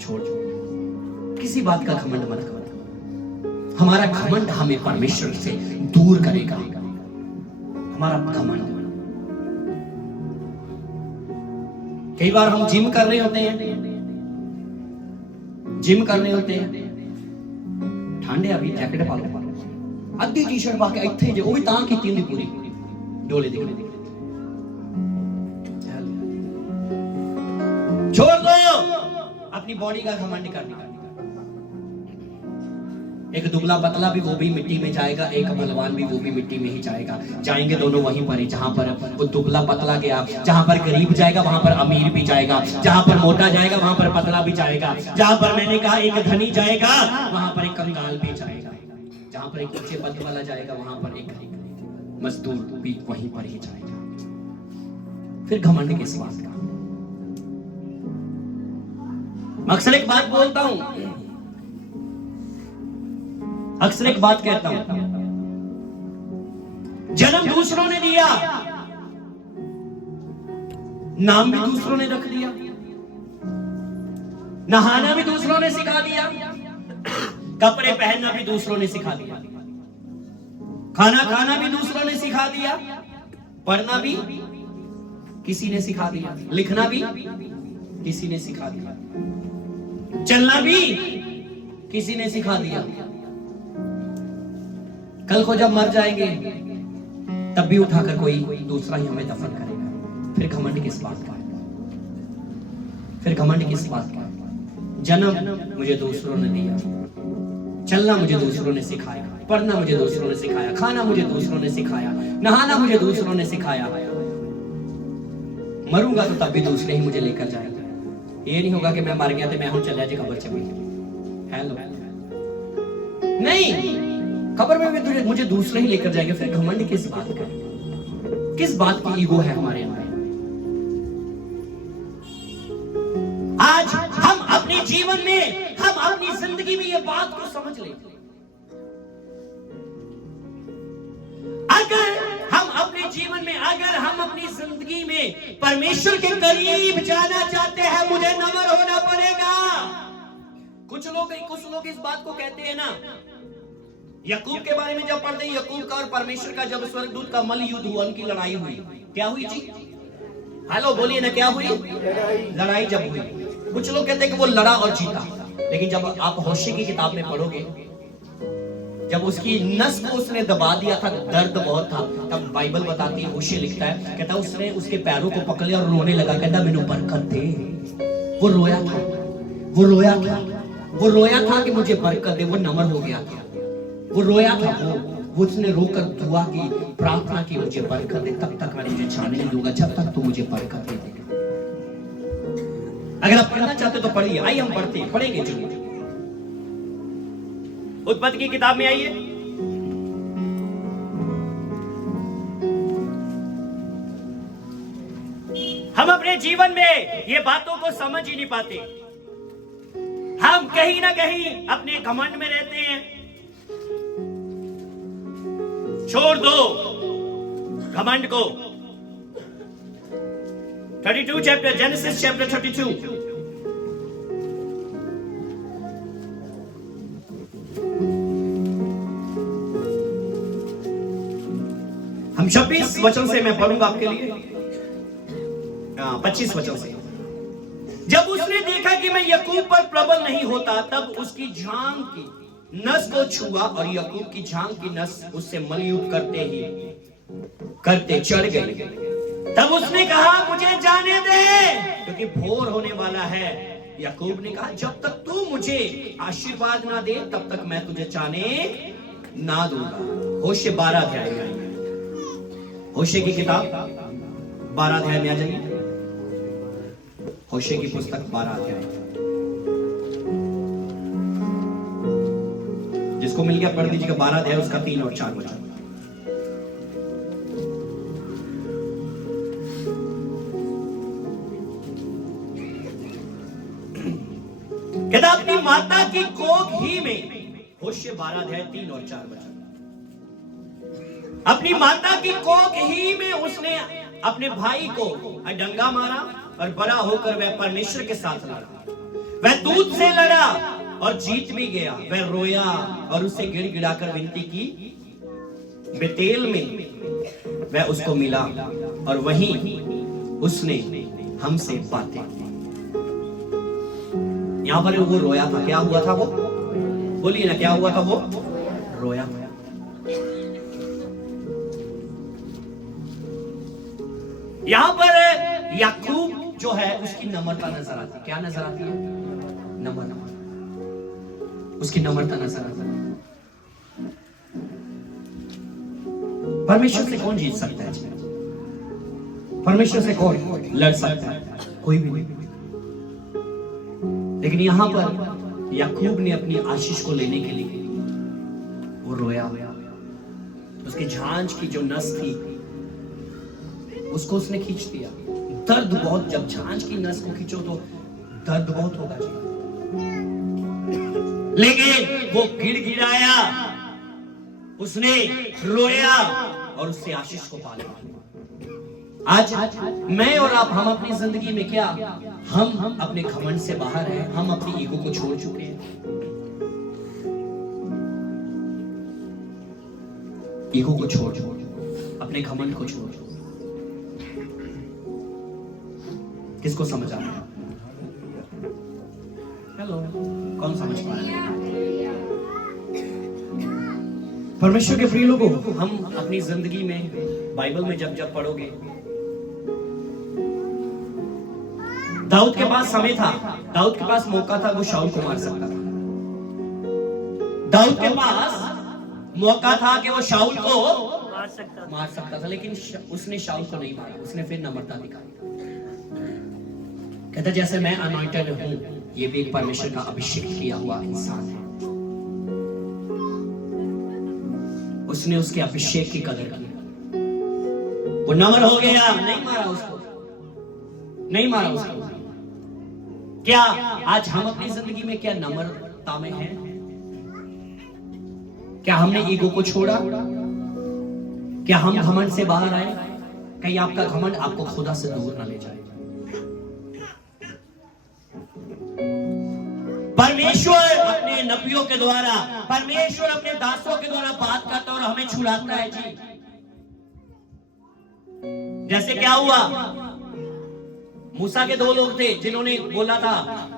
छोड़ किसी बात का घमंड मत करो। हमारा घमंड हमें परमेश्वर से दूर करेगा। हमारा घमंड, कई बार हम जिम कर रहे होते हैं, ठंड है, अभी जैकेट पा लो, अद्धी टी शर्ट पा के इत्थे जे, वो भी तां कीती हुंदी पूरी डोले दी। अपनी बॉडी का घमंड करना। एक दुबला पतला भी वो भी मिट्टी में जाएगा, एक बलवान भी वो भी मिट्टी में ही जाएगा। जाएंगे दोनों वहीं पर ही जहां पर वो दुबला पतला गया, जहां पर गरीब जाएगा वहां पर अमीर भी जाएगा, जहां पर मोटा जाएगा वहां पर पतला भी जाएगा, जहां पर मैंने कहा एक धनी जाएगा वहां पर एक कंगाल भी जाएगा, जहां पर एक ऊंचे पद वाला जाएगा वहां पर एक मजदूर भी वहीं पर ही जाएगा। फिर घमंड किस बात का? अक्सर एक बात बोलता हूं, अक्सर एक बात कहता हूं, जन्म दूसरों ने दिया, नाम भी दूसरों ने रख दिया, नहाना भी दूसरों ने सिखा दिया, कपड़े पहनना भी दूसरों ने सिखा दिया, खाना खाना भी दूसरों ने सिखा दिया, पढ़ना भी किसी ने सिखा दिया, लिखना भी किसी ने सिखा दिया, चलना भी किसी ने सिखा दिया। कल को जब मर जाएंगे तब भी उठाकर कोई दूसरा ही हमें दफन करेगा। फिर घमंड किस बात का? फिर घमंड किस बात का? जन्म मुझे दूसरों ने दिया, चलना मुझे दूसरों ने सिखाया, पढ़ना मुझे दूसरों ने सिखाया, खाना मुझे दूसरों ने सिखाया, नहाना मुझे दूसरों ने सिखाया। मरूंगा तो तब भी दूसरे ही मुझे लेकर जाएगा। ये नहीं होगा कि मैं मर गया तो मैं हूं चलिया जी खबर चली। हेलो, नहीं, खबर में भी मुझे दूसरे ही लेकर जाएंगे। फिर घमंड किस बात का? किस बात की ईगो है हमारे अंदर? आज हम अपने जीवन में, हम अपनी जिंदगी में ये बात को समझ लें। अगर हम अपने जीवन में, अगर हम अपनी जिंदगी में परमेश्वर के करीब जाना चाहते हैं, मुझे नम्र होना पड़ेगा। कुछ लोग इस बात को कहते हैं ना, याकूब के बारे में जब पढ़ते हैं, याकूब का और परमेश्वर का जब स्वर्गदूत का मल युद्ध हुआ, उनकी लड़ाई हुई। क्या हुई जी? हेलो बोलिए ना, क्या हुई? लड़ाई जब हुई, कुछ लोग कहते हैं कि वो लड़ा और जीता, लेकिन जब आप होशे की किताब में पढ़ोगे, जब उसकी नस को उसने दबा दिया था, दर्द बहुत था, तब बाइबल बताती है, होशे लिखता है, कहता उसने उसके पैरों को पकड़ लिया और रोने लगा, कहता मैंने बरकत दे। वो रोया था, वो रोया था, वो रोया था कि मुझे बरकत दे। वो नम्र हो गया था, वो रोया था, वो उसने रोकर दुआ की, प्रार्थना की, मुझे बरकत दे, तब तक मैं तुझे छाने नहीं दूंगा, जब तक तू मुझे बरकत दे देगा। अगर आप पढ़ना चाहते तो पढ़िए। आइए हम पढ़ेंगे जो उत्पत्ति की किताब में। आइए, हम अपने जीवन में ये बातों को समझ ही नहीं पाते। हम कहीं ना कहीं अपने घमंड में रहते हैं। छोड़ दो घमंड को। 32 चैप्टर, जेनेसिस चैप्टर 32। हम 26 वचन से मैं पढ़ूंगा आपके लिए, 25 वचन से। जब उसने देखा कि मैं याकूब पर प्रबल नहीं होता, तब उसकी जांघ की नस को छुआ और याकूब की जांघ की नस उससे मलयुद्ध करते चढ़ गई। तब उसने कहा मुझे जाने दे, क्योंकि भोर होने वाला है। याकूब ने कहा जब तक तू मुझे आशीर्वाद ना दे तब तक मैं तुझे जाने ना दूंगा। होशे 12 अध्याय में, होशे की किताब 12 अध्याय में आ जाइए। होशे की पुस्तक 12 अध्याय, जिसको मिल गया पढ़ दीजिएगा। 12 अध्याय उसका 3 और 4 वचन। कहता अपनी माता की कोख ही में, होशे 12 अध्याय 3 और 4 वचन। अपनी माता की कोख ही में उसने अपने भाई को डंगा मारा और बड़ा होकर वह परमेश्वर के साथ लड़ा। वह दूत से लड़ा और जीत भी गया। वह रोया और उसे गिड़गिड़ाकर विनती की। बेतेल में वह उसको मिला और वहीं उसने हमसे बातें की। यहां पर वो रोया था। क्या हुआ था? वो बोलिए ना, क्या हुआ था? वो रोया था। यहां पर याकूब जो है उसकी नम्रता नजर आती है। क्या नजर आती है? नम्र, उसकी नम्रता नजर आता है। परमेश्वर से कौन जीत सकता है? परमेश्वर से कौन लड़ सकता है? कोई भी नहीं। लेकिन यहां पर याकूब ने अपनी आशीष को लेने के लिए वो रोया, उसकी झांझ की जो नस थी उसको उसने खींच दिया। दर्द बहुत, जब झांझ की नस को खींचो तो दर्द बहुत होगा जी, लेकिन वो गिड़गिड़ाया, उसने रोया और उससे आशीष को पा लिया। आज मैं और आप, हम अपनी जिंदगी में क्या, हम अपने घमंड से बाहर हैं, हम अपनी ईगो को छोड़ चुके हैं। ईगो को छोड़, अपने घमंड को छोड़। किसको समझ आ रहा है? हेलो, कौन समझ पा रहा है? परमेश्वर के प्रिय लोगों, हम अपनी जिंदगी में बाइबल में जब जब पढ़ोगे, दाऊद के पास समय था, दाऊद के पास मौका था, वो शाऊल को मार सकता था। दाऊद के पास मौका था कि वो शाऊल को मार सकता था, लेकिन उसने शाऊल को नहीं मारा, उसने फिर नम्रता दिखाई। कहता जैसे मैं अनॉइंटेड हूं, ये भी एक परमेश्वर का अभिषेक किया हुआ इंसान है। उसने उसके अभिषेक की कदर की, वो नम्र हो गया, नहीं मारा उसको, नहीं मारा उसको। क्या आज हम अपनी जिंदगी में क्या नम्रता में हैं? क्या हमने ईगो को छोड़ा? क्या हम घमंड से बाहर आए? कहीं आपका घमंड आपको खुदा से दूर न ले जाए। परमेश्वर अपने नबियों के द्वारा, परमेश्वर अपने दासों के द्वारा बात करता है और हमें छुड़ाता है जी। जैसे क्या हुआ, मूसा के दो लोग थे जिन्होंने बोला था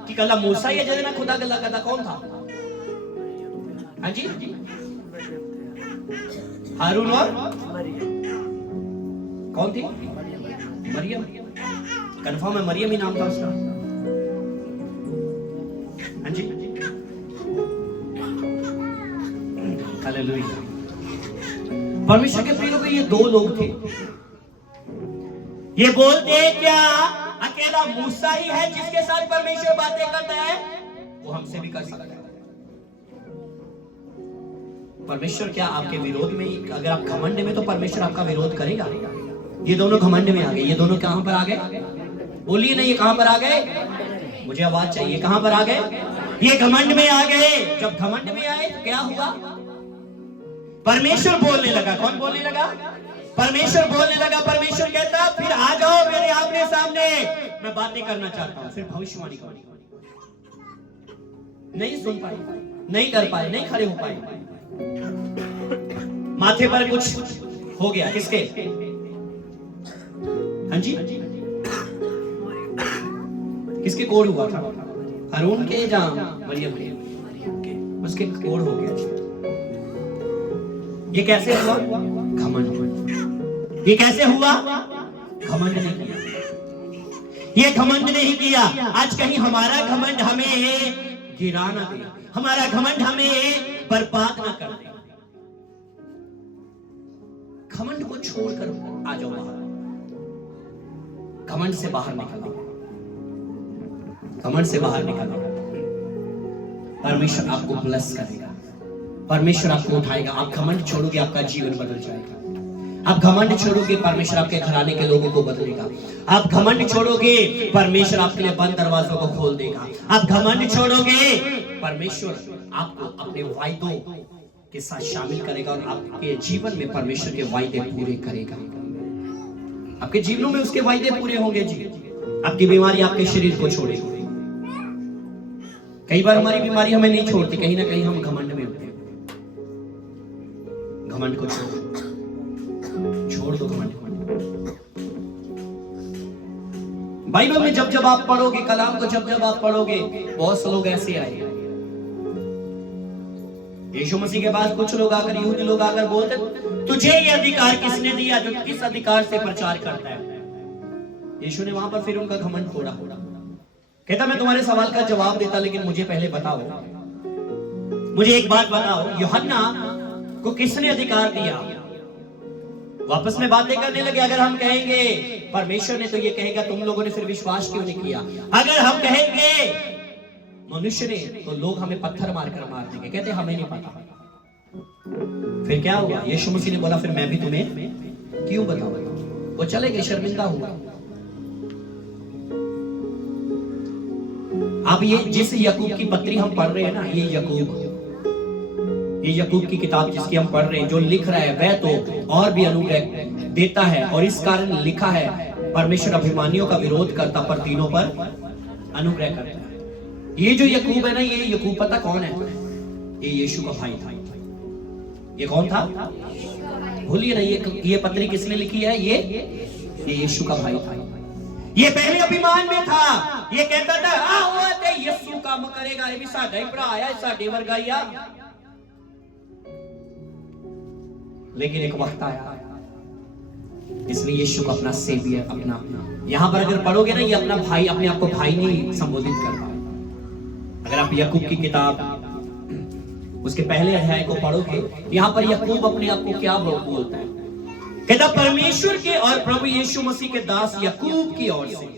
कि कल मूसा या जैसे ना खुदा गल्ला करता, कौन था? हाँ जी, हारून और कौन थी? मरियम। कंफर्म है, मरियम ही नाम था उसका। हाँ जी, हालेलुया। परमेश्वर के प्रिय लोग, ये दो लोग थे। ये बोलते क्या अकेला मूसा ही है जिसके साथ परमेश्वर बातें करता है? वो हमसे भी कर सकता है। परमेश्वर क्या आपके विरोध में, अगर आप घमंड में, तो परमेश्वर आपका विरोध करेगा। ये दोनों घमंड में आ गए। ये दोनों कहां पर आ गए? बोलिए नहीं, ये कहां पर आ गए? मुझे आवाज चाहिए। कहां पर आ गए? ये घमंड में आ गए। जब घमंड में आए तो क्या हुआ? परमेश्वर बोलने लगा। कौन बोलने लगा? परमेश्वर बोलने लगा। परमेश्वर कहता फिर आ जाओ मेरे आमने सामने, मैं बातें करना चाहता हूं। फिर भविष्यवाणी करी, नहीं सुन पाए, नहीं कर पाए, नहीं खड़े हो पाए। माथे पर कुछ हो गया। किसके? हाँ जी, किसके कोड़ हुआ था? हारून के या मरियम के? उसके कोड़ हो गया। ये कैसे हुआ? घमंड। ये कैसे हुआ? घमंड नहीं किया। ये घमंड नहीं किया। आज कहीं हमारा घमंड हमें गिरा ना दे, हमारा घमंड हमें बर्बाद ना कर दे। घमंड को छोड़कर आ जाओ बाहर। घमंड से बाहर निकलो, घमंड से बाहर निकलो। परमेश्वर आपको ब्लेस करेगा, परमेश्वर आपको उठाएगा। आप घमंड छोड़ोगे, आपका जीवन बदल जाएगा। आप घमंड छोड़ोगे, परमेश्वर आपके घराने के लोगों को बदलेगा। आप घमंड छोड़ोगे, परमेश्वर आपके लिए बंद दरवाजों को खोल देगा। आप घमंड छोड़ोगे, परमेश्वर आपको अपने वायदों के साथ शामिल करेगा और आपके जीवन में परमेश्वर के वायदे पूरे करेगा। आपके जीवनों में उसके वायदे पूरे होंगे जी। आपकी बीमारी आपके शरीर को छोड़ेगी। कई बार हमारी बीमारी हमें नहीं छोड़ती, कहीं ना कहीं हम घमंड में होते हैं। घमंड को छोड़ दो, घमंड। बाइबल में जब जब आप पढ़ोगे, कलाम को जब जब आप पढ़ोगे, बहुत से लोग ऐसे आए। यीशु मसीह के पास कुछ लोग आकर, यहूदी लोग आकर बोलते, तुझे ये अधिकार किसने दिया जो किस अधिकार से प्रचार करता है? यीशु ने वहां पर फिर उनका घमंड तोड़ा। कहता मैं तुम्हारे सवाल का जवाब देता, लेकिन मुझे पहले बताओ, मुझे एक बात बताओ, यूहन्ना को किसने अधिकार दिया? वापस में बातें करने लगे। अगर हम कहेंगे परमेश्वर ने, तो ये कहेगा तुम लोगों ने फिर विश्वास क्यों नहीं किया। अगर हम कहेंगे मनुष्य ने, तो लोग हमें पत्थर मारकर मार देंगे। कहते हमें नहीं पता। फिर क्या हुआ? यीशु मसीह ने बोला फिर मैं भी तुम्हें क्यों बताऊं। वो चले गए, शर्मिंदा हुआ। अब ये जिस याकूब की पत्री हम पढ़ रहे हैं ना, ये याकूब की किताब जिसकी हम पढ़ रहे हैं, जो लिख रहा है वह तो और भी अनुग्रह देता है, और इस कारण लिखा है परमेश्वर अभिमानियों का विरोध करता पर दीनों पर अनुग्रह करता है। ये जो याकूब है ना, ये याकूब पता कौन है? ये यीशु का भाई था। ये कौन था? भूलिए ना, ये पत्री किसने लिखी है? ये यीशु का भाई था। ये पहले अभिमान में था। ये कहता था आओ ते यीशु काम करेगा, ये भी साडा ही भरा आया, साडे वर्गा ही आ। लेकिन एक वक्त आया, इसलिए यीशु को अपना सेवियर, अपना, यहां पर अगर पढ़ोगे ना, ये अपना भाई, अपने आप को भाई नहीं संबोधित करता। अगर आप याकूब की किताब उसके पहले अध्याय को पढ़ोगे, यहां पर याकूब अपने आप को क्या बोलता है? कहता परमेश्वर के और प्रभु यीशु मसीह के दास याकूब की ओर से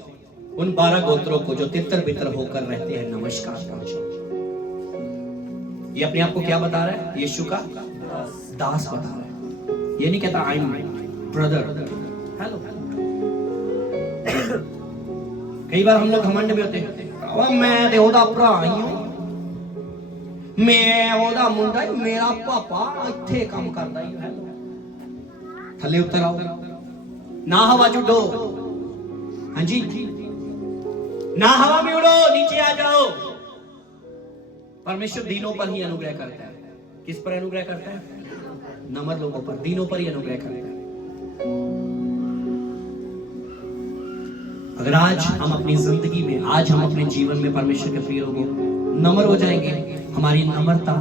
उन 12 गोत्रों को जो तितर बितर होकर रहते हैं नमस्कार पहुंचे। ये अपने आप को क्या बता रहा है? यीशु का दास बता रहा है। ये नहीं कहता आई एम ब्रदर, हेलो। कई बार हम लोग घमंड में होते हैं, मैं ते ओदा भरा ही हूं, मैं ओदा मुंडा, मेरा पापा इत्थे काम करदा ही। हेलो, थले उतर आओ ना, हवा च उड़ो। हाँ जी, ना हवा में उड़ो, नीचे आ जाओ। परमेश्वर दीनों पर ही अनुग्रह करता है। किस पर अनुग्रह करता है? नम्र लोगों पर, दीनों पर ही अनुग्रह करता है। अगर आज हम अपनी जिंदगी में, आज हम अपने जीवन में परमेश्वर के प्रिय लोगों नम्र हो जाएंगे, हमारी नम्रता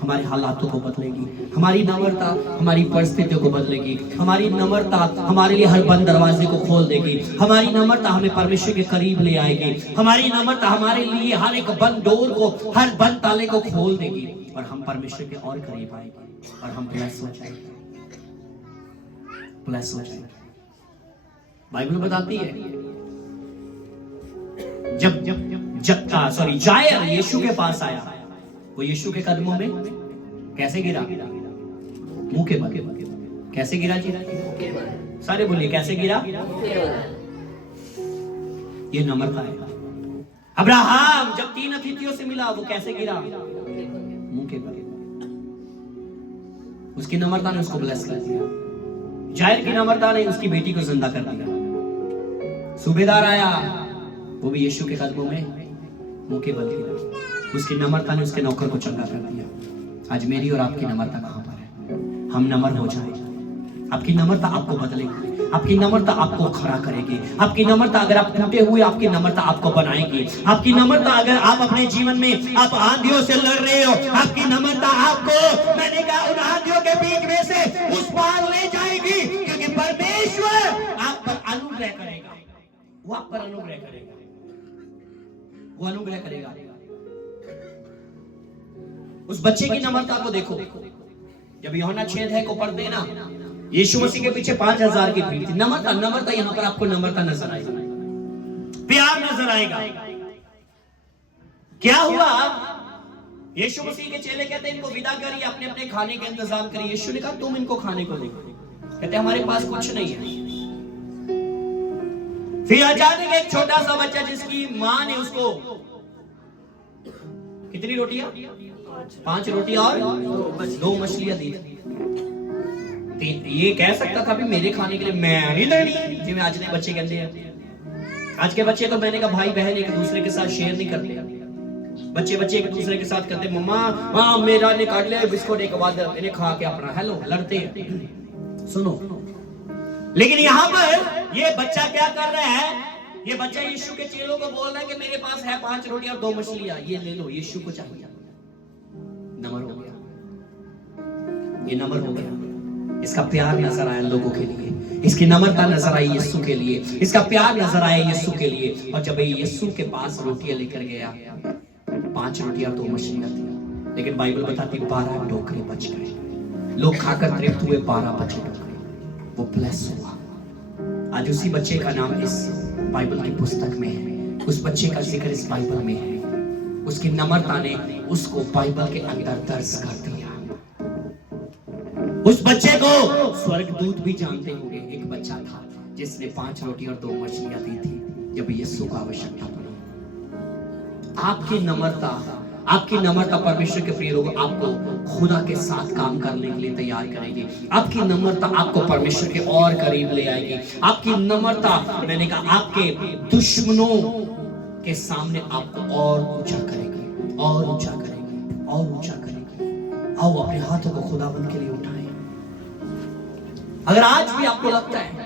हमारे हालातों को बदलेगी, हमारी नम्रता हमारी परिस्थितियों को बदलेगी, हमारी नम्रता हमारे लिए हर बंद दरवाजे को खोल देगी, हमारी नम्रता हमें परमेश्वर के करीब ले आएगी, हमारी नम्रता हमारे लिए हर एक बंद डोर को, हर बंद ताले को खोल देगी, और हम परमेश्वर के और करीब आएंगे, और हम ब्लेस हो जाएंगे, ब्लेस हो जाएंगे। बाइबल बताती है जब जायर यीशु के पास आया, वो यीशु के कदमों में कैसे गिरा? मुंह के बल। कैसे गिरा जी? सारे बोलिए कैसे गिरा? ये नम्रता है। अब्राहम जब 3 अतिथियों से मिला, वो कैसे गिरा? मुंह के बल। उसकी नम्रता ने उसको ब्लेस कर दिया। जायर की नम्रता ने उसकी बेटी को जिंदा कर दिया। सूबेदार आया, वो भी यीशु के कदमों में मुंह के बल गिरा। उसकी नम्रता ने उसके नौकर को चंगा कर दिया। आज मेरी और आपकी नम्रता कहां पर है? हम नम्र हो जाए। आपकी नम्रता आपको बदलेगी, आपकी नम्रता आपको खड़ा करेगी, आपकी नम्रता अगर आप टूटे हुए, आपकी नम्रता आपको बनाएगी, आपकी नम्रता अगर आप अपने जीवन में आप आंधियों से लड़ रहे हो, आपकी नम्रता आपको, मैंने कहा, उन आंधियों के बीच में से उस पार ले जाएगी, क्योंकि परमेश्वर आप पर अनुग्रह करेगा। वो आप पर अनुग्रह करेगा, वो अनुग्रह करेगा। उस बच्चे की नम्रता को देखो। जब यूहन्ना 6 को पढ़ते हैं ना, यीशु मसीह के पीछे 5000 की भीड़ थी। नम्रता, नम्रता, यहां पर आपको नम्रता नजर आएगी, प्यार नजर आएगा। क्या हुआ? यीशु मसीह के चेले कहते हैं इनको विदा करिए, अपने अपने खाने के इंतजाम करिए। यीशु ने कहा तुम इनको खाने को दो। कहते हमारे पास कुछ नहीं है। फिर अचानक एक छोटा सा बच्चा जिसकी मां ने उसको कितनी रोटियां? 5 रोटियां और 2 मछलियां दी थी। ये कह सकता था भी मेरे खाने के लिए मैं नहीं देनी, जिਵੇਂ आज के बच्चे कहते हैं। आज के बच्चे तो मैंने कहा भाई बहन एक दूसरे के साथ शेयर नहीं करते। बच्चे एक दूसरे के साथ करते, मम्मा हाँ मेरा ने काट लिया बिस्कुट, एक बाद इन्हें खा के अपना हेलो लड़ते हैं। सुनो, लेकिन यहाँ पर ये बच्चा क्या कर रहा है? ये बच्चा यीशु के चेलों को बोल रहा है कि मेरे पास है 5 रोटियां और 2 मछलियां, ये ले लो। यीशु को चाहिए। नम्र हो गया, ये नम्र हो गया। इसका प्यार नजर आया लोगों के लिए, इसकी नम्रता नजर आई यीशु के लिए, इसका प्यार नजर आया यीशु के लिए। और जब ये यीशु के पास रोटियां लेकर गया, 5 रोटियां 2 मछलियां थी, लेकिन बाइबल बताती 12 टोकरे बच गए। लोग खाकर तृप्त हुए, 12 बचे टोकरे। वो ब्लेस हुआ। आज उसी बच्चे का नाम इस बाइबल की पुस्तक में है, उस बच्चे का जिक्र इस बाइबल में है। उसकी नम्रता ने उसको बाइबल के अंदर दर्ज कर दिया। उस बच्चे को स्वर्गदूत भी जानते होंगे। एक बच्चा था जिसने 5 रोटी और 2 मछलियां दी थी जब यीशु को आवश्यकता पड़ी। आपकी नम्रता परमेश्वर के प्रिय लोगों आपको खुदा के साथ काम करने के लिए तैयार करेगी। आपकी नम्रता आपको परमेश्वर के और करीब ले आएगी। आपकी नम्रता, मैंने कहा, आपके दुश्मनों के सामने आपको और ऊंचा करेगी, और ऊंचा करेगी, और ऊंचा करेगी। आओ अपने हाथों को खुदाबंद के लिए उठाएं। अगर आज भी आपको लगता है